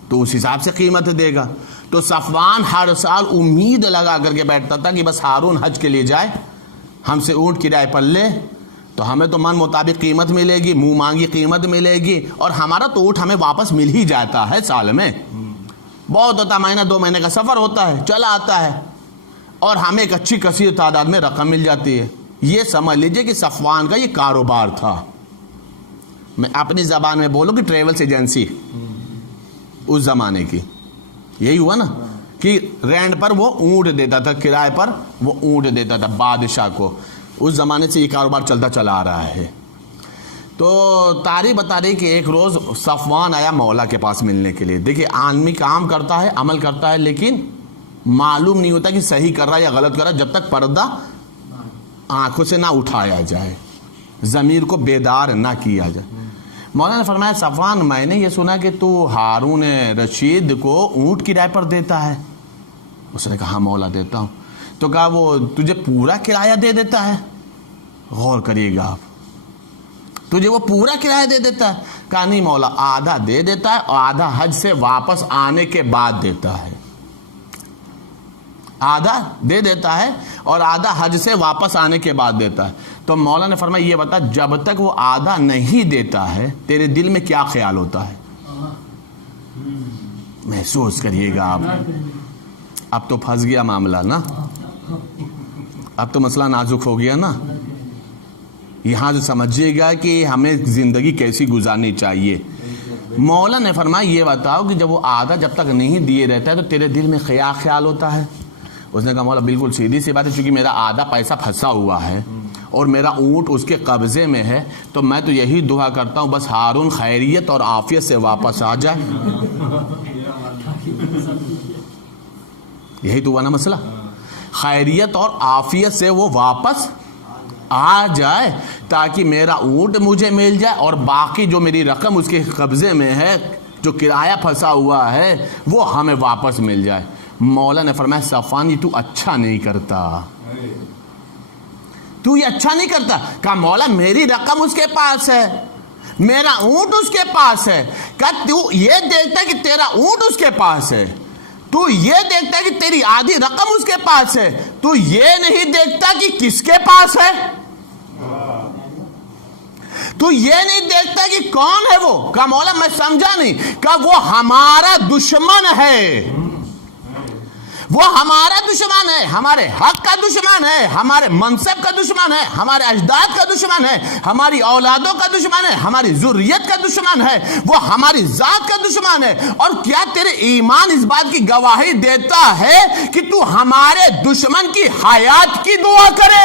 تو اس حساب سے قیمت دے گا۔ تو صفوان ہر سال امید لگا کر کے بیٹھتا تھا کہ بس ہارون حج کے لیے جائے، ہم سے اونٹ کرائے پر لے تو ہمیں تو من مطابق قیمت ملے گی، منہ مانگی قیمت ملے گی، اور ہمارا تو اونٹ ہمیں واپس مل ہی جاتا ہے سال میں، بہت ہوتا مہینہ 2 مہینے کا سفر ہوتا ہے، چلا آتا ہے، اور ہمیں ایک اچھی کثیر تعداد میں رقم مل جاتی ہے۔ یہ سمجھ لیجئے کہ صفوان کا یہ کاروبار تھا۔ میں اپنی زبان میں بولوں کہ ٹریولز ایجنسی اس زمانے کی، یہی ہوا نا کہ رینٹ پر وہ اونٹ دیتا تھا، کرائے پر وہ اونٹ دیتا تھا بادشاہ کو۔ اس زمانے سے یہ کاروبار چلتا چلا آ رہا ہے۔ تو تاریخ بتا رہی کہ ایک روز صفوان آیا مولا کے پاس ملنے کے لیے۔ دیکھیے، آدمی کام کرتا ہے، عمل کرتا ہے، لیکن معلوم نہیں ہوتا کہ صحیح کر رہا ہے یا غلط کر رہا ہے جب تک پردہ آنکھوں سے نہ اٹھایا جائے، ضمیر کو بیدار نہ کیا جائے۔ مولانا نے فرمایا، صفوان، میں نے یہ سنا کہ تو ہارون رشید کو اونٹ کرائے پر دیتا ہے۔ اس نے کہا ہاں مولا دیتا ہوں۔ تو کہا وہ تجھے پورا کرایہ دے دیتا ہے؟ غور کریے گا آپ، تجھے وہ پورا کرایہ دے دیتا ہے؟ کہا نہیں مولا، آدھا دے دیتا ہے اور آدھا حج سے واپس آنے کے بعد دیتا ہے۔ آدھا دے دیتا ہے اور آدھا حج سے واپس آنے کے بعد دیتا ہے۔ تو مولا نے فرمایا، یہ بتا جب تک وہ آدھا نہیں دیتا ہے تیرے دل میں کیا خیال ہوتا ہے؟ محسوس کریے گا آپ۔ اب تو پھنس گیا معاملہ نا، اب تو مسئلہ نازک ہو گیا نا۔ یہاں سے سمجھیے گا کہ ہمیں زندگی کیسی گزارنی چاہیے۔ مولا نے فرمایا، یہ بتاؤ کہ جب وہ آدھا جب تک نہیں دیے رہتا ہے تو تیرے دل میں کیا خیال ہوتا ہے؟ اس نے کہا مولا بالکل سیدھی سی بات ہے، چونکہ میرا آدھا پیسہ پھنسا ہوا ہے اور میرا اونٹ اس کے قبضے میں ہے، تو میں تو یہی دعا کرتا ہوں بس ہارون خیریت اور عافیت سے واپس آ جائے۔ یہی تو ہوا نا مسئلہ، خیریت اور عافیت سے وہ واپس آ جائے تاکہ میرا اونٹ مجھے مل جائے اور باقی جو میری رقم اس کے قبضے میں ہے، جو کرایہ پھنسا ہوا ہے، وہ ہمیں واپس مل جائے۔ مولا نے فرمایا، صفوان یہ تو اچھا نہیں کرتا، تو یہ اچھا نہیں کرتا۔ کہا مولا میری رقم اس کے پاس ہے، میرا اونٹ اس کے پاس ہے۔ کہا تو یہ دیکھتا ہے کہ تیرا اونٹ اس کے پاس ہے، تو یہ دیکھتا ہے کہ تیری آدھی رقم اس کے پاس ہے، تو یہ نہیں دیکھتا کہ کس کے پاس ہے، تو یہ نہیں دیکھتا کہ کون ہے وہ۔ کہا مولا میں سمجھا نہیں۔ کہا وہ ہمارا دشمن ہے، وہ ہمارا دشمن ہے، ہمارے حق کا دشمن ہے، ہمارے منصب کا دشمن ہے، ہمارے اجداد کا دشمن ہے، ہماری اولادوں کا دشمن ہے، ہماری ذریت کا دشمن ہے، وہ ہماری ذات کا دشمن ہے۔ اور کیا تیرے ایمان اس بات کی گواہی دیتا ہے کہ تو ہمارے دشمن کی حیات کی دعا کرے؟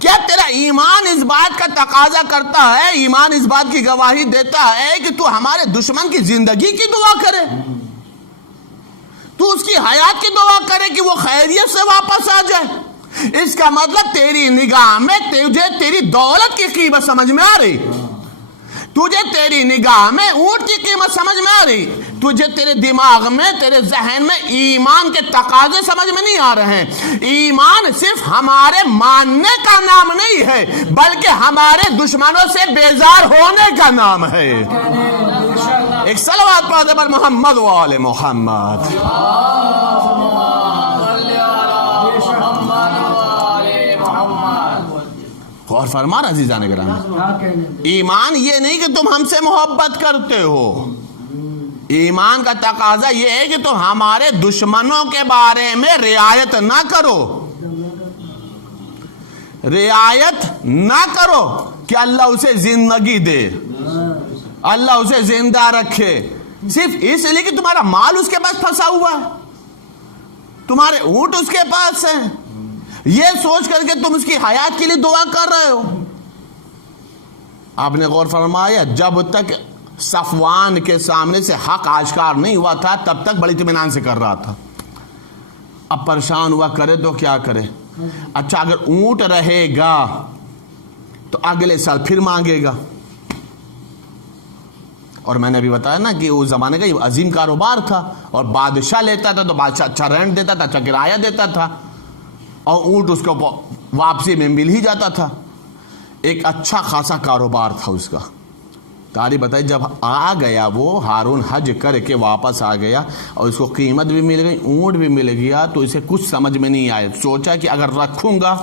کیا تیرا ایمان اس بات کا تقاضا کرتا ہے، ایمان اس بات کی گواہی دیتا ہے کہ تو ہمارے دشمن کی زندگی کی دعا کرے، تو اس کی حیات کی دعا کرے کہ وہ خیریت سے واپس آ جائے؟ اس کا مطلب تیری نگاہ میں تجھے تیری دولت کی قیمت سمجھ میں آ رہی، تجھے تیری نگاہ میں اونٹ کی قیمت سمجھ میں آ رہی، تجھے تیرے دماغ میں تیرے ذہن میں ایمان کے تقاضے سمجھ میں نہیں آ رہے ہیں۔ ایمان صرف ہمارے ماننے کا نام نہیں ہے بلکہ ہمارے دشمنوں سے بیزار ہونے کا نام ہے۔ ایک صلوات پڑھتے پر محمد و آل محمد۔ غور فرمان عزیزان گرامی، ایمان یہ نہیں کہ تم ہم سے محبت کرتے ہو، ایمان کا تقاضا یہ ہے کہ تم ہمارے دشمنوں کے بارے میں رعایت نہ کرو، رعایت نہ کرو کہ اللہ اسے زندگی دے، اللہ اسے زندہ رکھے، صرف اس لیے کہ تمہارا مال اس کے پاس پھنسا ہوا ہے، تمہارے اونٹ اس کے پاس ہیں، یہ سوچ کر کے تم اس کی حیات کے لیے دعا کر رہے ہو۔ آپ نے غور فرمایا جب تک صفوان کے سامنے سے حق آشکار نہیں ہوا تھا تب تک بڑی اطمینان سے کر رہا تھا، اب پریشان ہوا کرے تو کیا کرے؟ اچھا اگر اونٹ رہے گا تو اگلے سال پھر مانگے گا، اور میں نے ابھی بتایا نا کہ اس زمانے کا یہ عظیم کاروبار تھا، اور بادشاہ لیتا تھا تو بادشاہ اچھا رینٹ دیتا تھا، اچھا کرایہ دیتا تھا، اور اونٹ اس کو واپسی میں مل ہی جاتا تھا، ایک اچھا خاصا کاروبار تھا اس کا۔ تاریخ بتائی جب آ گیا وہ ہارون حج کر کے واپس آ گیا اور اس کو قیمت بھی مل گئی، اونٹ بھی مل گیا، تو اسے کچھ سمجھ میں نہیں آیا، سوچا کہ اگر رکھوں گا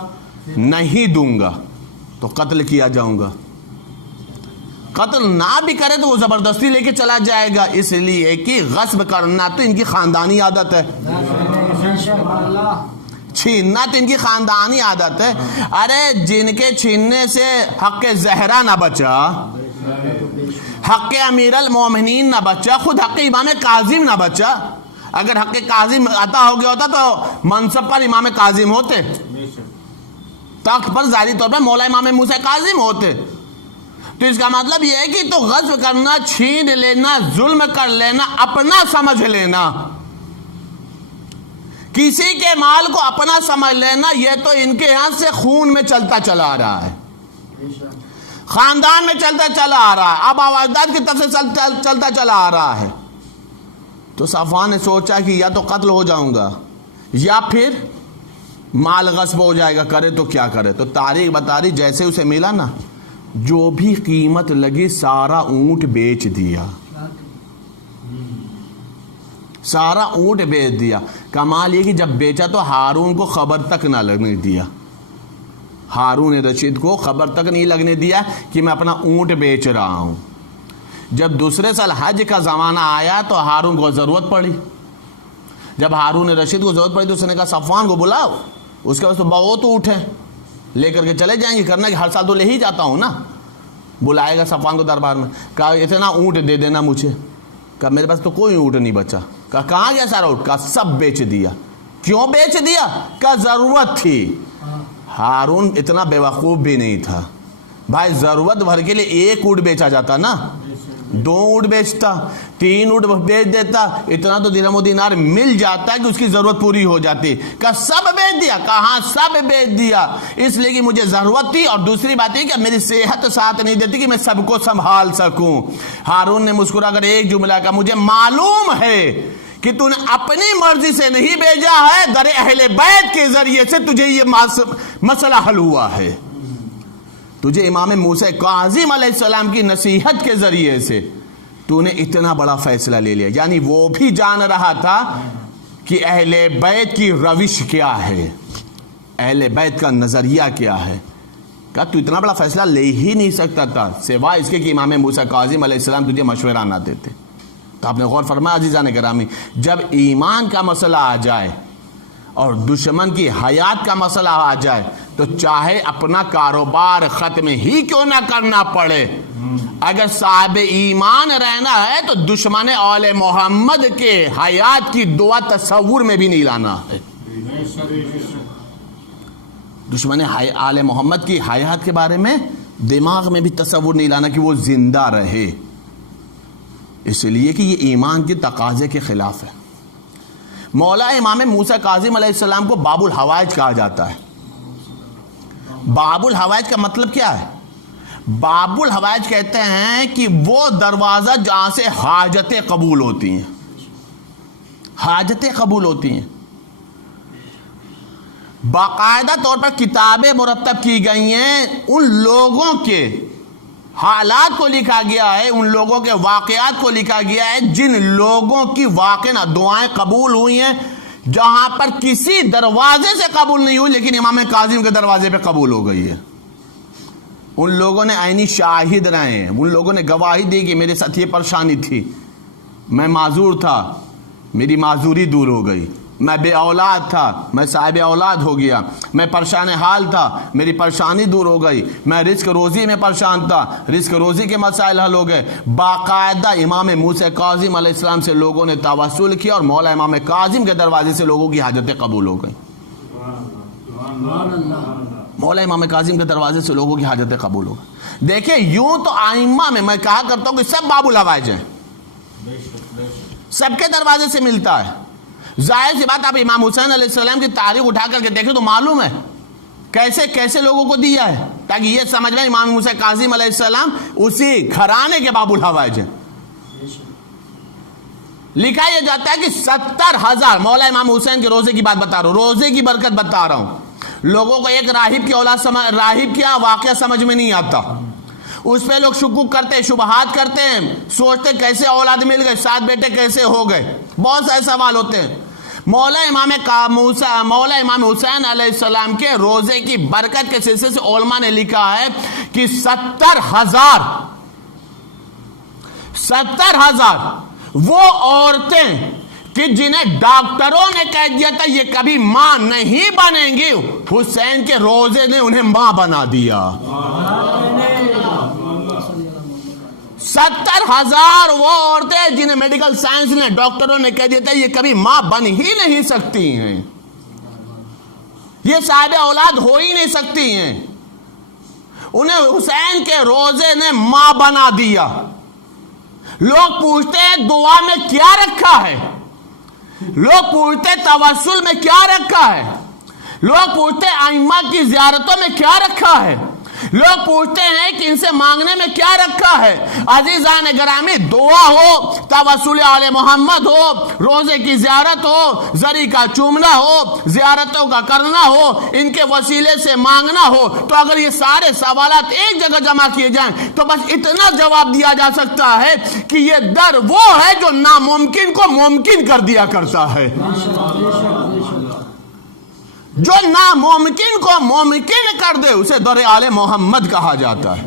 نہیں دوں گا تو قتل کیا جاؤں گا، قتل نہ بھی کرے تو وہ زبردستی لے کے چلا جائے گا، اس لیے کہ غصب کرنا تو ان کی خاندانی عادت ہے، چھیننا تو ان کی خاندانی عادت ہے۔ ارے جن کے چھیننے سے حق زہرا نہ بچا، حق امیر المومنین نہ بچا، خود حق امام کاظم نہ بچا، اگر حق کاظم عطا ہو گیا ہوتا تو منصب پر امام کاظم ہوتے، تخت پر ظاہری طور پر مولا امام موسیٰ کاظم ہوتے۔ تو اس کا مطلب یہ ہے کہ تو غصب کرنا، چھین لینا، ظلم کر لینا، اپنا سمجھ لینا، کسی کے مال کو اپنا سمجھ لینا، یہ تو ان کے ہاں سے خون میں چلتا چلا آ رہا ہے، خاندان میں چلتا چلا آ رہا ہے، اب اجداد کی طرف سے چلتا چلا آ رہا ہے۔ تو صفوان نے سوچا کہ یا تو قتل ہو جاؤں گا یا پھر مال غصب ہو جائے گا، کرے تو کیا کرے؟ تو تاریخ بتا رہی جیسے اسے ملا نا، جو بھی قیمت لگی سارا اونٹ بیچ دیا، سارا اونٹ بیچ دیا۔ کمال یہ کہ جب بیچا تو ہارون کو خبر تک نہ لگنے دیا، ہارون رشید کو خبر تک نہیں لگنے دیا کہ میں اپنا اونٹ بیچ رہا ہوں۔ جب دوسرے سال حج کا زمانہ آیا تو ہارون کو ضرورت پڑی، جب ہارون رشید کو ضرورت پڑی تو اس نے کہا صفوان کو بلاؤ، اس کے پاس تو بہت اونٹ ہیں، لے کر کے چلے جائیں گے، کرنا کہ ہر سال تو لے ہی جاتا ہوں نا۔ بلائے گا صفوان کو دربار میں، کہا اتنا اونٹ دے دینا مجھے، کہا میرے پاس تو کوئی اونٹ نہیں بچا، کہا کہاں گیا سارا اونٹ؟ کہا سب بیچ دیا۔ کیوں بیچ دیا؟ کہا ضرورت تھی۔ ہارون اتنا بیوقوف بھی نہیں تھا، بھائی ضرورت بھر کے لیے ایک اونٹ بیچا جاتا نا، 2 اونٹ بیچتا، 3 اونٹ بیچ دیتا، اتنا تو درہم و دینار مل جاتا ہے کہ اس کی ضرورت پوری ہو جاتی۔ کہا سب بیچ دیا؟ کہا ہاں سب بیچ دیا، اس لیے کہ مجھے ضرورت تھی، اور دوسری بات یہ کہ میری صحت ساتھ نہیں دیتی کہ میں سب کو سنبھال سکوں۔ ہارون نے مسکرا کر ایک جملہ کہا، مجھے معلوم ہے کہ تو نے اپنی مرضی سے نہیں بھیجا ہے، در اہل بیت کے ذریعے سے تجھے یہ مسئلہ حل ہوا ہے، تجھے امام موسیٰ کاظم علیہ السلام کی نصیحت کے ذریعے سے تو نے اتنا بڑا فیصلہ لے لیا۔ یعنی وہ بھی جان رہا تھا کہ اہل بیت کی روش کیا ہے، اہل بیت کا نظریہ کیا ہے۔ کہا تو اتنا بڑا فیصلہ لے ہی نہیں سکتا تھا سوائے اس کے کہ امام موسیٰ کاظم علیہ السلام تجھے مشورہ نہ دیتے۔ تو آپ نے غور فرمایا عزیزان گرامی، جب ایمان کا مسئلہ آ جائے اور دشمن کی حیات کا مسئلہ آ جائے تو چاہے اپنا کاروبار ختم ہی کیوں نہ کرنا پڑے، اگر صاحب ایمان رہنا ہے تو دشمن آل محمد کے حیات کی دعا تصور میں بھی نہیں لانا ہے۔ دشمن آل محمد کی حیات کے بارے میں دماغ میں بھی تصور نہیں لانا کہ وہ زندہ رہے، اس لیے کہ یہ ایمان کے تقاضے کے خلاف ہے۔ مولا امام موسیٰ کاظم علیہ السلام کو باب الحوائج کہا جاتا ہے۔ باب الحوائج کا مطلب کیا ہے؟ باب الحوائج کہتے ہیں کہ وہ دروازہ جہاں سے حاجتیں قبول ہوتی ہیں، حاجتیں قبول ہوتی ہیں۔ باقاعدہ طور پر کتابیں مرتب کی گئی ہیں، ان لوگوں کے حالات کو لکھا گیا ہے، ان لوگوں کے واقعات کو لکھا گیا ہے جن لوگوں کی واقعہ دعائیں قبول ہوئی ہیں، جہاں پر کسی دروازے سے قبول نہیں ہوئی لیکن امام کاظم کے دروازے پہ قبول ہو گئی ہے۔ ان لوگوں نے عینی شاہد رہے ہیں، ان لوگوں نے گواہی دی کہ میرے ساتھ یہ پریشانی تھی، میں معذور تھا، میری معذوری دور ہو گئی، میں بے اولاد تھا، میں صاحب اولاد ہو گیا، میں پریشان حال تھا، میری پریشانی دور ہو گئی، میں رزق روزی میں پریشان تھا، رزق روزی کے مسائل حل ہو گئے۔ باقاعدہ امام موسیٰ کاظم علیہ السلام سے لوگوں نے توسل کیا اور مولا امام کاظم کے دروازے سے لوگوں کی حاجتیں قبول ہو گئیں۔ مولا امام کاظم کے دروازے سے لوگوں کی حاجتیں قبول ہو گئیں۔ دیکھیں یوں تو آئمہ میں کہا کرتا ہوں کہ سب باب الحوائج ہیں، سب کے دروازے سے ملتا ہے۔ ظاہر سی بات، آپ امام حسین علیہ السلام کی تاریخ اٹھا کر کے دیکھیں تو معلوم ہے کیسے کیسے لوگوں کو دیا ہے، تاکہ یہ سمجھ لیں امام موسیٰ کاظم علیہ السلام اسی گھرانے کے باب الحوائج ہیں۔ لکھا یہ جاتا ہے کہ 70,000، مولا امام حسین کے روزے کی بات بتا رہا ہوں، روزے کی برکت بتا رہا ہوں۔ لوگوں کو ایک راہب کی اولاد راہب کیا واقعہ سمجھ میں نہیں آتا، اس پہ لوگ شکوک کرتے، شبہات کرتے ہیں، سوچتے کیسے اولاد مل گئے، 7 بیٹے کیسے ہو گئے، بہت سارے سوال ہوتے ہیں۔ مولا امام حسین علیہ السلام کے روزے کی برکت کے سلسلے سے علماء نے لکھا ہے کہ 70,000 وہ عورتیں کہ جنہیں ڈاکٹروں نے کہہ دیا تھا یہ کبھی ماں نہیں بنیں گی، حسین کے روزے نے انہیں ماں بنا دیا۔ 70,000 وہ عورتیں جنہیں میڈیکل سائنس نے، ڈاکٹروں نے کہہ دیا تھا یہ کبھی ماں بن ہی نہیں سکتی ہیں، یہ صاحب اولاد ہو ہی نہیں سکتی ہیں، انہیں حسین کے روزے نے ماں بنا دیا۔ لوگ پوچھتے ہیں دعا میں کیا رکھا ہے، لوگ پوچھتے توسل میں کیا رکھا ہے، لوگ پوچھتے ائمہ کی زیارتوں میں کیا رکھا ہے، لوگ پوچھتے ہیں کہ ان سے مانگنے میں کیا رکھا ہے۔ عزیزان گرامی، دعا ہو، توسل آل محمد ہو، روزے کی زیارت ہو، زری کا چومنا ہو، زیارتوں کا کرنا ہو، ان کے وسیلے سے مانگنا ہو، تو اگر یہ سارے سوالات ایک جگہ جمع کیے جائیں تو بس اتنا جواب دیا جا سکتا ہے کہ یہ در وہ ہے جو ناممکن کو ممکن کر دیا کرتا ہے، جو ناممکن کو ممکن کر دے اسے در آل محمد کہا جاتا ہے۔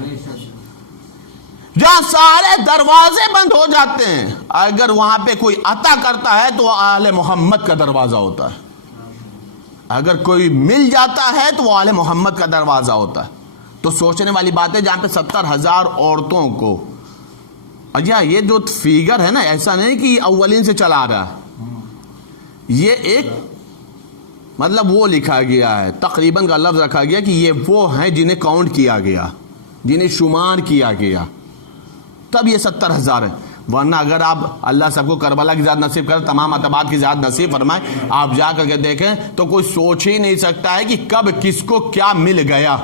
جہاں سارے دروازے بند ہو جاتے ہیں، اگر وہاں پہ کوئی عطا کرتا ہے تو وہ آل محمد کا دروازہ ہوتا ہے، اگر کوئی مل جاتا ہے تو وہ آل محمد کا دروازہ ہوتا ہے۔ تو سوچنے والی بات ہے جہاں پہ 70,000 عورتوں کو، اچھا یہ جو فیگر ہے نا، ایسا نہیں کہ یہ اولین سے چلا رہا ہے، یہ ایک مطلب وہ لکھا گیا ہے، تقریباً کا لفظ رکھا گیا کہ یہ وہ ہیں جنہیں کاؤنٹ کیا گیا، جنہیں شمار کیا گیا، تب یہ 70,000 ہیں۔ ورنہ اگر آپ اللہ سب کو کربلا کی ذات نصیب کرے، تمام عتبات کی ذات نصیب فرمائے، آپ جا کر کے دیکھیں تو کوئی سوچ ہی نہیں سکتا ہے کہ کب کس کو کیا مل گیا،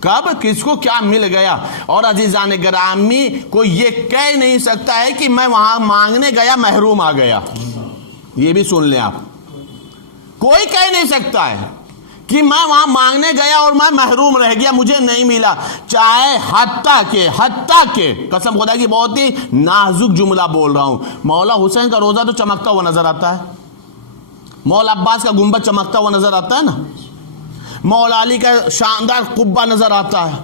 کب کس کو کیا مل گیا۔ اور عزیزان گرامی، کوئی یہ کہہ نہیں سکتا ہے کہ میں وہاں مانگنے گیا محروم آ گیا، یہ بھی سن لیں آپ، کوئی کہہ نہیں سکتا ہے کہ میں وہاں مانگنے گیا اور میں محروم رہ گیا، مجھے نہیں ملا، چاہے حتیٰ کہ قسم خدا کی بہت ہی نازک جملہ بول رہا ہوں، مولا حسین کا روزہ تو چمکتا ہوا نظر آتا ہے، مولا عباس کا گنبد چمکتا ہوا نظر آتا ہے نا، مولا علی کا شاندار قبہ نظر آتا ہے،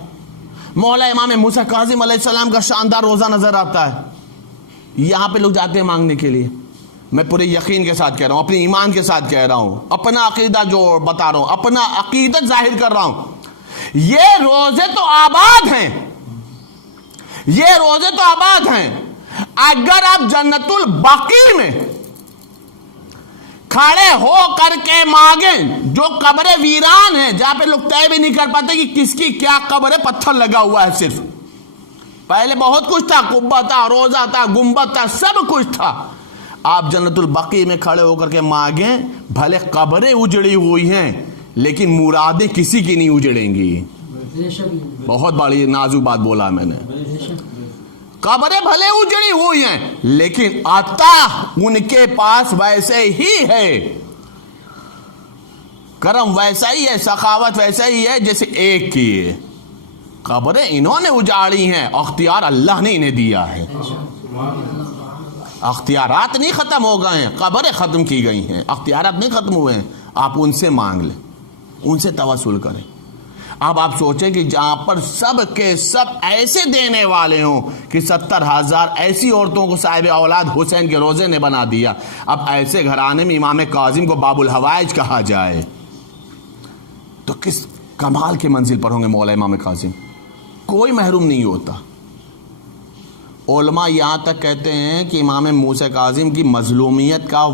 مولا امام موسیٰ کاظم علیہ السلام کا شاندار روزہ نظر آتا ہے. یہاں پہ لوگ جاتے ہیں مانگنے کے لیے. میں پورے یقین کے ساتھ کہہ رہا ہوں, اپنے ایمان کے ساتھ کہہ رہا ہوں, اپنا عقیدہ جو بتا رہا ہوں, اپنا عقیدت ظاہر کر رہا ہوں. یہ روزے تو آباد ہیں, یہ روزے تو آباد ہیں. اگر آپ جنت البقیع میں کھڑے ہو کر کے مانگیں, جو قبریں ویران ہیں, جہاں پہ لوگ طے بھی نہیں کر پاتے کہ کس کی کیا قبر ہے, پتھر لگا ہوا ہے صرف. پہلے بہت کچھ تھا, قبہ تھا, روزہ تھا, گنبد تھا, سب کچھ تھا. آپ جنت البقیع میں کھڑے ہو کر کے مانگیں, بھلے قبریں اجڑی ہوئی ہیں لیکن مرادیں کسی کی نہیں اجڑیں گی. بہت بڑی نازک بات بولا میں نے. قبریں بھلے اجڑی ہوئی ہیں لیکن عطا ان کے پاس ویسے ہی ہے, کرم ویسا ہی ہے, سخاوت ویسا ہی ہے جیسے ایک کی ہے. قبریں انہوں نے اجاڑی ہیں, اختیار اللہ نے انہیں دیا ہے. اختیارات نہیں ختم ہو گئے ہیں, قبریں ختم کی گئی ہیں, اختیارات نہیں ختم ہوئے ہیں. آپ ان سے مانگ لیں, ان سے توسل کریں. اب آپ سوچیں کہ جہاں پر سب کے سب ایسے دینے والے ہوں کہ 70,000 ایسی عورتوں کو صاحب اولاد حسین کے روزے نے بنا دیا, اب ایسے گھرانے میں امام کاظم کو باب الحوائج کہا جائے تو کس کمال کے منزل پر ہوں گے مولا امام کاظم. کوئی محروم نہیں ہوتا. علماء یہاں تک کہتے ہیں کہ امام موسیٰ کاظم کی مظلومیت کا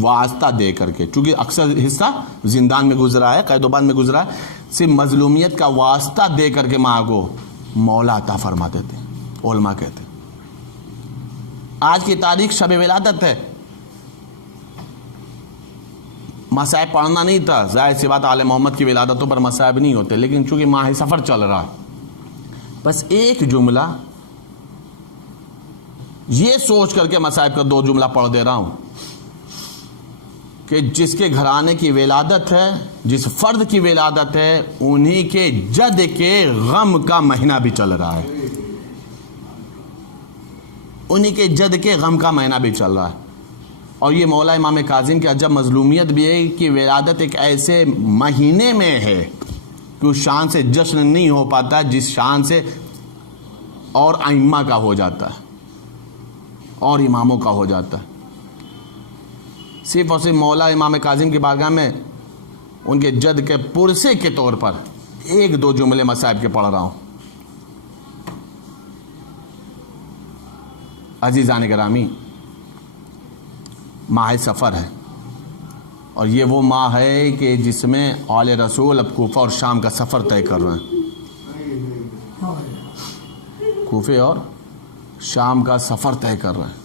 واسطہ دے کر کے, چونکہ اکثر حصہ زندان میں گزرا ہے, قید و بند میں گزرا ہے, صرف مظلومیت کا واسطہ دے کر کے مانگو, مولا عطا فرماتے تھے. علماء کہتے ہیں آج کی تاریخ شب ولادت ہے, مصائب پڑھنا نہیں تھا. ظاہر سی بات آل محمد کی ولادتوں پر مصائب نہیں ہوتے, لیکن چونکہ ماہ سفر چل رہا, بس ایک جملہ یہ سوچ کر کے مصائب کا 2 جملہ پڑھ دے رہا ہوں کہ جس کے گھرانے کی ولادت ہے, جس فرد کی ولادت ہے, انہی کے جد کے غم کا مہینہ بھی چل رہا ہے, انہی کے جد کے غم کا مہینہ بھی چل رہا ہے. اور یہ مولا امام کاظم کی عجب مظلومیت بھی ہے کہ ولادت ایک ایسے مہینے میں ہے کہ اس شان سے جشن نہیں ہو پاتا جس شان سے اور ائمہ کا ہو جاتا ہے اور اماموں کا ہو جاتا ہے. صرف اور صرف مولا امام کاظم کی بارگاہ میں ان کے جد کے پرسے کے طور پر 1-2 جملے مصائب کے پڑھ رہا ہوں. عزیزان گرامی, ماہ سفر ہے اور یہ وہ ماہ ہے کہ جس میں آل رسول اب کوفہ اور شام کا سفر طے کر رہے ہیں. کوفے اور شام کا سفر طے کر رہے ہیں.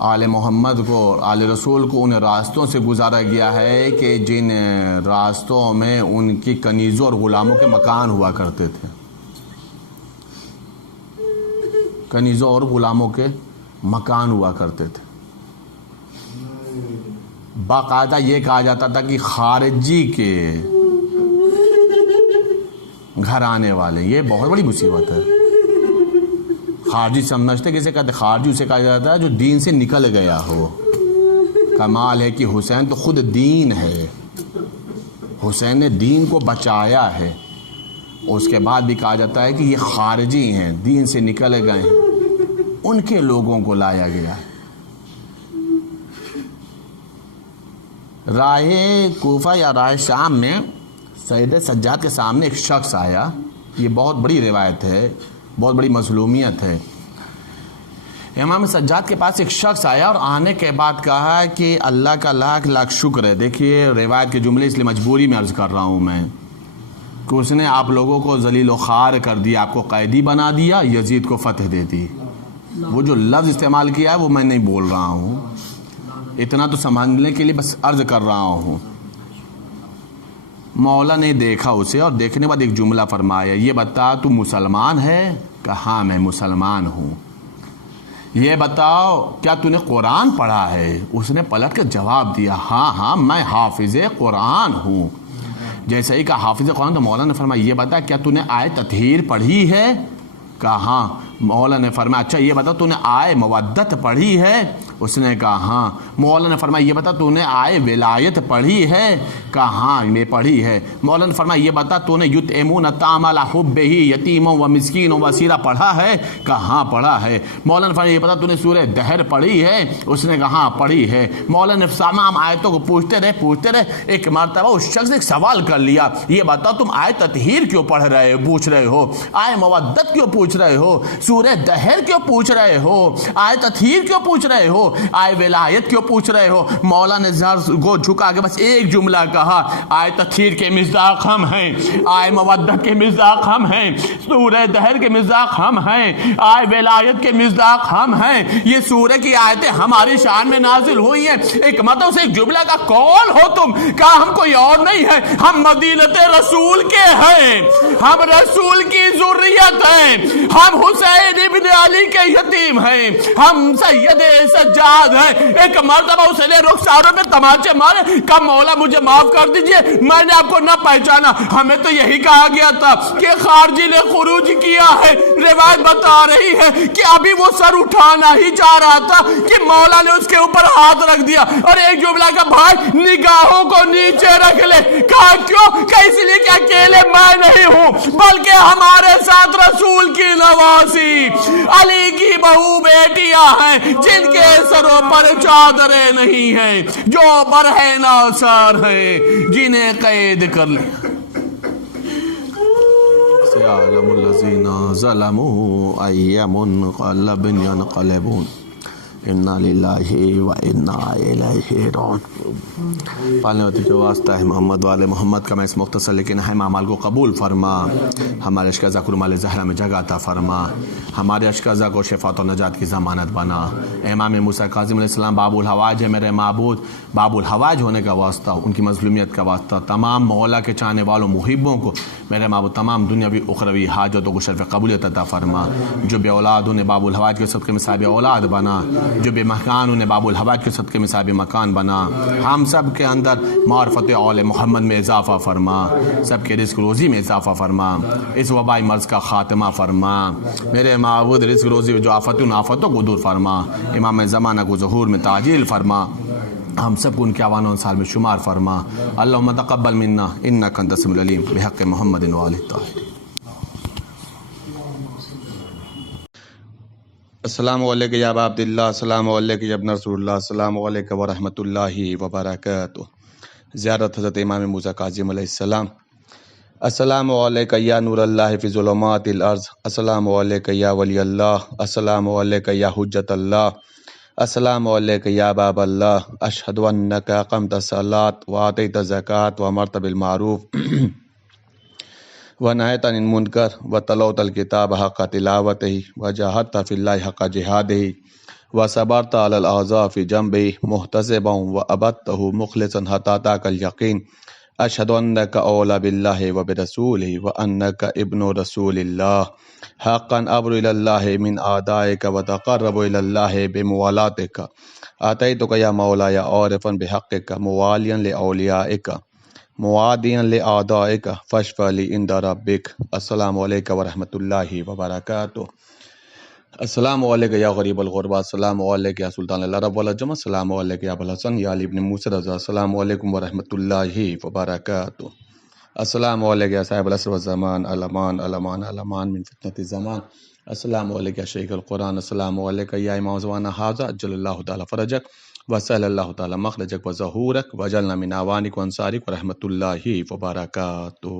آل محمد کو, آل رسول کو ان راستوں سے گزارا گیا ہے کہ جن راستوں میں ان کی کنیزوں اور غلاموں کے مکان ہوا کرتے تھے. کنیزوں اور غلاموں کے مکان ہوا کرتے تھے. باقاعدہ یہ کہا جاتا تھا کہ خارجی کے گھر آنے والے, یہ بہت بڑی مصیبت ہے. خارجی سمجھتے کسے کہتے, خارجی اسے کہا جاتا ہے جو دین سے نکل گیا ہو. کمال ہے کہ حسین تو خود دین ہے, حسین نے دین کو بچایا ہے. اس کے بعد بھی کہا جاتا ہے کہ یہ خارجی ہیں, دین سے نکل گئے ہیں, ان کے لوگوں کو لایا گیا ہے. راہ کوفہ یا راہ شام میں سید سجاد کے سامنے ایک شخص آیا. یہ بہت بڑی روایت ہے, بہت بڑی مظلومیت ہے. امام سجاد کے پاس ایک شخص آیا اور آنے کے بعد کہا کہ اللہ کا لاکھ لاکھ شکر ہے. دیکھیے روایت کے جملے اس لیے مجبوری میں عرض کر رہا ہوں میں کہ اس نے آپ لوگوں کو ذلیل و خوار کر دیا, آپ کو قیدی بنا دیا, یزید کو فتح دے دی. وہ جو لفظ استعمال کیا ہے وہ میں نہیں بول رہا ہوں, اتنا تو سمجھنے کے لیے بس عرض کر رہا ہوں. مولا نے دیکھا اسے اور دیکھنے بعد ایک جملہ فرمایا, یہ بتا تو مسلمان ہے؟ کہا ہاں میں مسلمان ہوں. یہ بتاؤ کیا تو نے قرآن پڑھا ہے؟ اس نے پلٹ کے جواب دیا ہاں ہاں میں حافظ قرآن ہوں. جیسے ہی کہا حافظ قرآن تو مولا نے فرمایا یہ بتا کیا تو نے آئے تطہیر پڑھی ہے؟ کہا ہاں. مولا نے فرمایا اچھا یہ بتا تو نے آئے مودت پڑھی ہے؟ اس نے کہا ہاں۔ مولا نے فرمایا یہ بتا تو نے آئے ولایت پڑھی ہے؟ کہا ہاں میں پڑھی ہے۔ مولا نے فرمایا یہ بتا تو نے یطعمون الطعام علی حبہ یتیما و مسکین و اسیرا پڑھا ہے؟ کہا ہاں پڑھا ہے۔ مولا نے فرمایا یہ بتا تو نے سورہ دہر پڑھی ہے؟ اس نے کہا ہاں پڑھی ہے۔ مولا نے تمام آیتوں کو پوچھتے رہے۔ ایک مرتبہ اس شخص نے ایک سوال کر لیا، یہ بتا تم آئے تطہیر کیوں پوچھ رہے ہو؟ آئے مودت کیوں پوچھ رہے ہو؟ سورہ دہر کیوں پوچھ رہے ہو؟ آئے تطہیر کیوں پوچھ رہے ہو؟ آئے ولایت کیوں پوچھ رہے ہو؟ مولا نے سر کو جھکا کے بس ایک جملہ کہا، آئے تطہیر کے مصداق ہم ہیں، آئے مودت کے مصداق ہم ہیں، سورہ دہر کے مصداق ہم ہیں، آئے ولایت کے مصداق ہم ہیں۔ یہ سورہ کی آیتیں ہماری شان میں نازل ہوئی ہیں۔ ایک مطلب سے ایک جملہ کا کون ہو تم؟ کہا ہم کوئی اور نہیں ہے، ہم مدینہ رسول کے ہیں، ہم رسول کی ذریت ہیں، ہم حسین ابن علی کے یتیم ہیں، ہم سید سجاد ہیں۔ ایک مرتبہ اس نے رخساروں میں تماچے مارے، کہا مولا مجھے معاف کر دیجئے، میں نے آپ کو نہ پہچانا، ہمیں تو یہی کہا گیا تھا کہ خارجی نے خروج کیا ہے۔ روایت بتا رہی ہے کہ ابھی وہ سر اٹھانا ہی چاہ رہا تھا کہ مولا نے اس کے اوپر ہاتھ رکھ دیا اور ایک جملہ کا بھائی نگاہوں کو نیچے رکھ لے۔ کہا کیوں؟ کہ اس لیے کہ اکیلے میں نہیں ہوں بلکہ ہمارے ساتھ رسول کی نواسی علی کی بہو بیٹیاں ہیں جن کے سروں پر چادریں نہیں ہیں، جو برہنہ ناصار ہیں، جنہیں قید کر لیں۔ سيعلم الذين ظلموا أي منقلب ينقلبون انا للہ و انا الیہ راجعون۔ پالنے ہوتی جو واسطہ ہے محمد والے محمد کا میں اس مختصر لیکن اہم اعمال کو قبول فرما، ہمارے اشکازہ کو رمال زہرہ میں جگہ عطا فرما، ہمارے اشکازہ کو شفاعت و نجات کی ضمانت بنا۔ امام موسیٰ کاظم علیہ السلام باب الحوائج ہے میرے معبود، باب الحوائج ہونے کا واسطہ، ان کی مظلومیت کا واسطہ، تمام مولا کے چاہنے والوں محبوں کو میرے معبود تمام دنیاوی اخروی حاجتوں کو شرف قبولیت عطا فرما۔ جو بے اولاد انہیں باب الحوائج کے صدقے میں صاحب اولاد بنا، جو بے مکان انہیں باب الحوائج کے صدقے میں صاحب مکان بنا۔ ہم سب کے اندر معرفت آل محمد میں اضافہ فرما، سب کے رزق روزی میں اضافہ فرما، اس وبائی مرض کا خاتمہ فرما میرے معبود، رزق روزی جو آفتوں کو دور فرما، امام زمانہ کو ظہور میں تعجیل فرما، ہم سب کو ان کے آوان و انصار میں شمار فرما۔ اللہم تقبل منا انک انت السمیع العلیم بحق محمد و آلہ الطاہرین۔ السلام علیکم یا ابا عبداللہ، السلام علیکم یا ابن رسول اللہ، السلام علیکم ورحمۃ اللہ وبرکاتہ۔ زیارت حضرت امام موسیٰ کاظم علیہ السلام۔ السلام علیکم یا نور اللہ فی ظلمات الارض، السلام علیکم یا ولی اللہ، السلام علیکم یا حجت اللہ، السلام علیکم یا باب اللہ، اشہد انک اقمت الصلاۃ وآتیت الزکوٰۃ وامرت بالمعروف ونہیت عن المنکر وتلوت الکتاب حق تلاوتہ وجاہدت فی اللہ حق جہادہ وصبرت علی الاعضاء فی جنبہ محتسبا وعبدتہ مخلصا حتی اتاک الیقین۔ اشہد انک اولی باللہ وبرسولہ وانک ابن رسول اللہ، حقا ابر الی اللہ من اعدائک وتقرب الی اللہ بموالاتک۔ آتیتک یا مولا یا عارفا بحقک موالیا لاولیائک معادیا لأعدائک فاشفع لی عند ربک۔ السلام علیکم ورحمۃ اللہ وبرکاتہ۔ السلام علیکم یا غریب الغربا، السلام علیکم یا سلطان العرب والعجم، السلام علیکم یا ابوالحسن یا علی ابن موسیٰ رضا، السلام علیکم ورحمۃ اللہ وبرکاتہ۔ السلام علیکم یا صاحب العصر والزمان، الامان الامان الامان من فتنة الزمان، السلام علیکم یا شیخ القرآن، السلام علیکم یا امام زمانہ حاضر اجل اللہ تعالی فرجک وسهل اللہ تعالی مخرجک وظہورک وجعلنا من اعوانک وانصارک ورحمۃ اللہ وبرکاتہ۔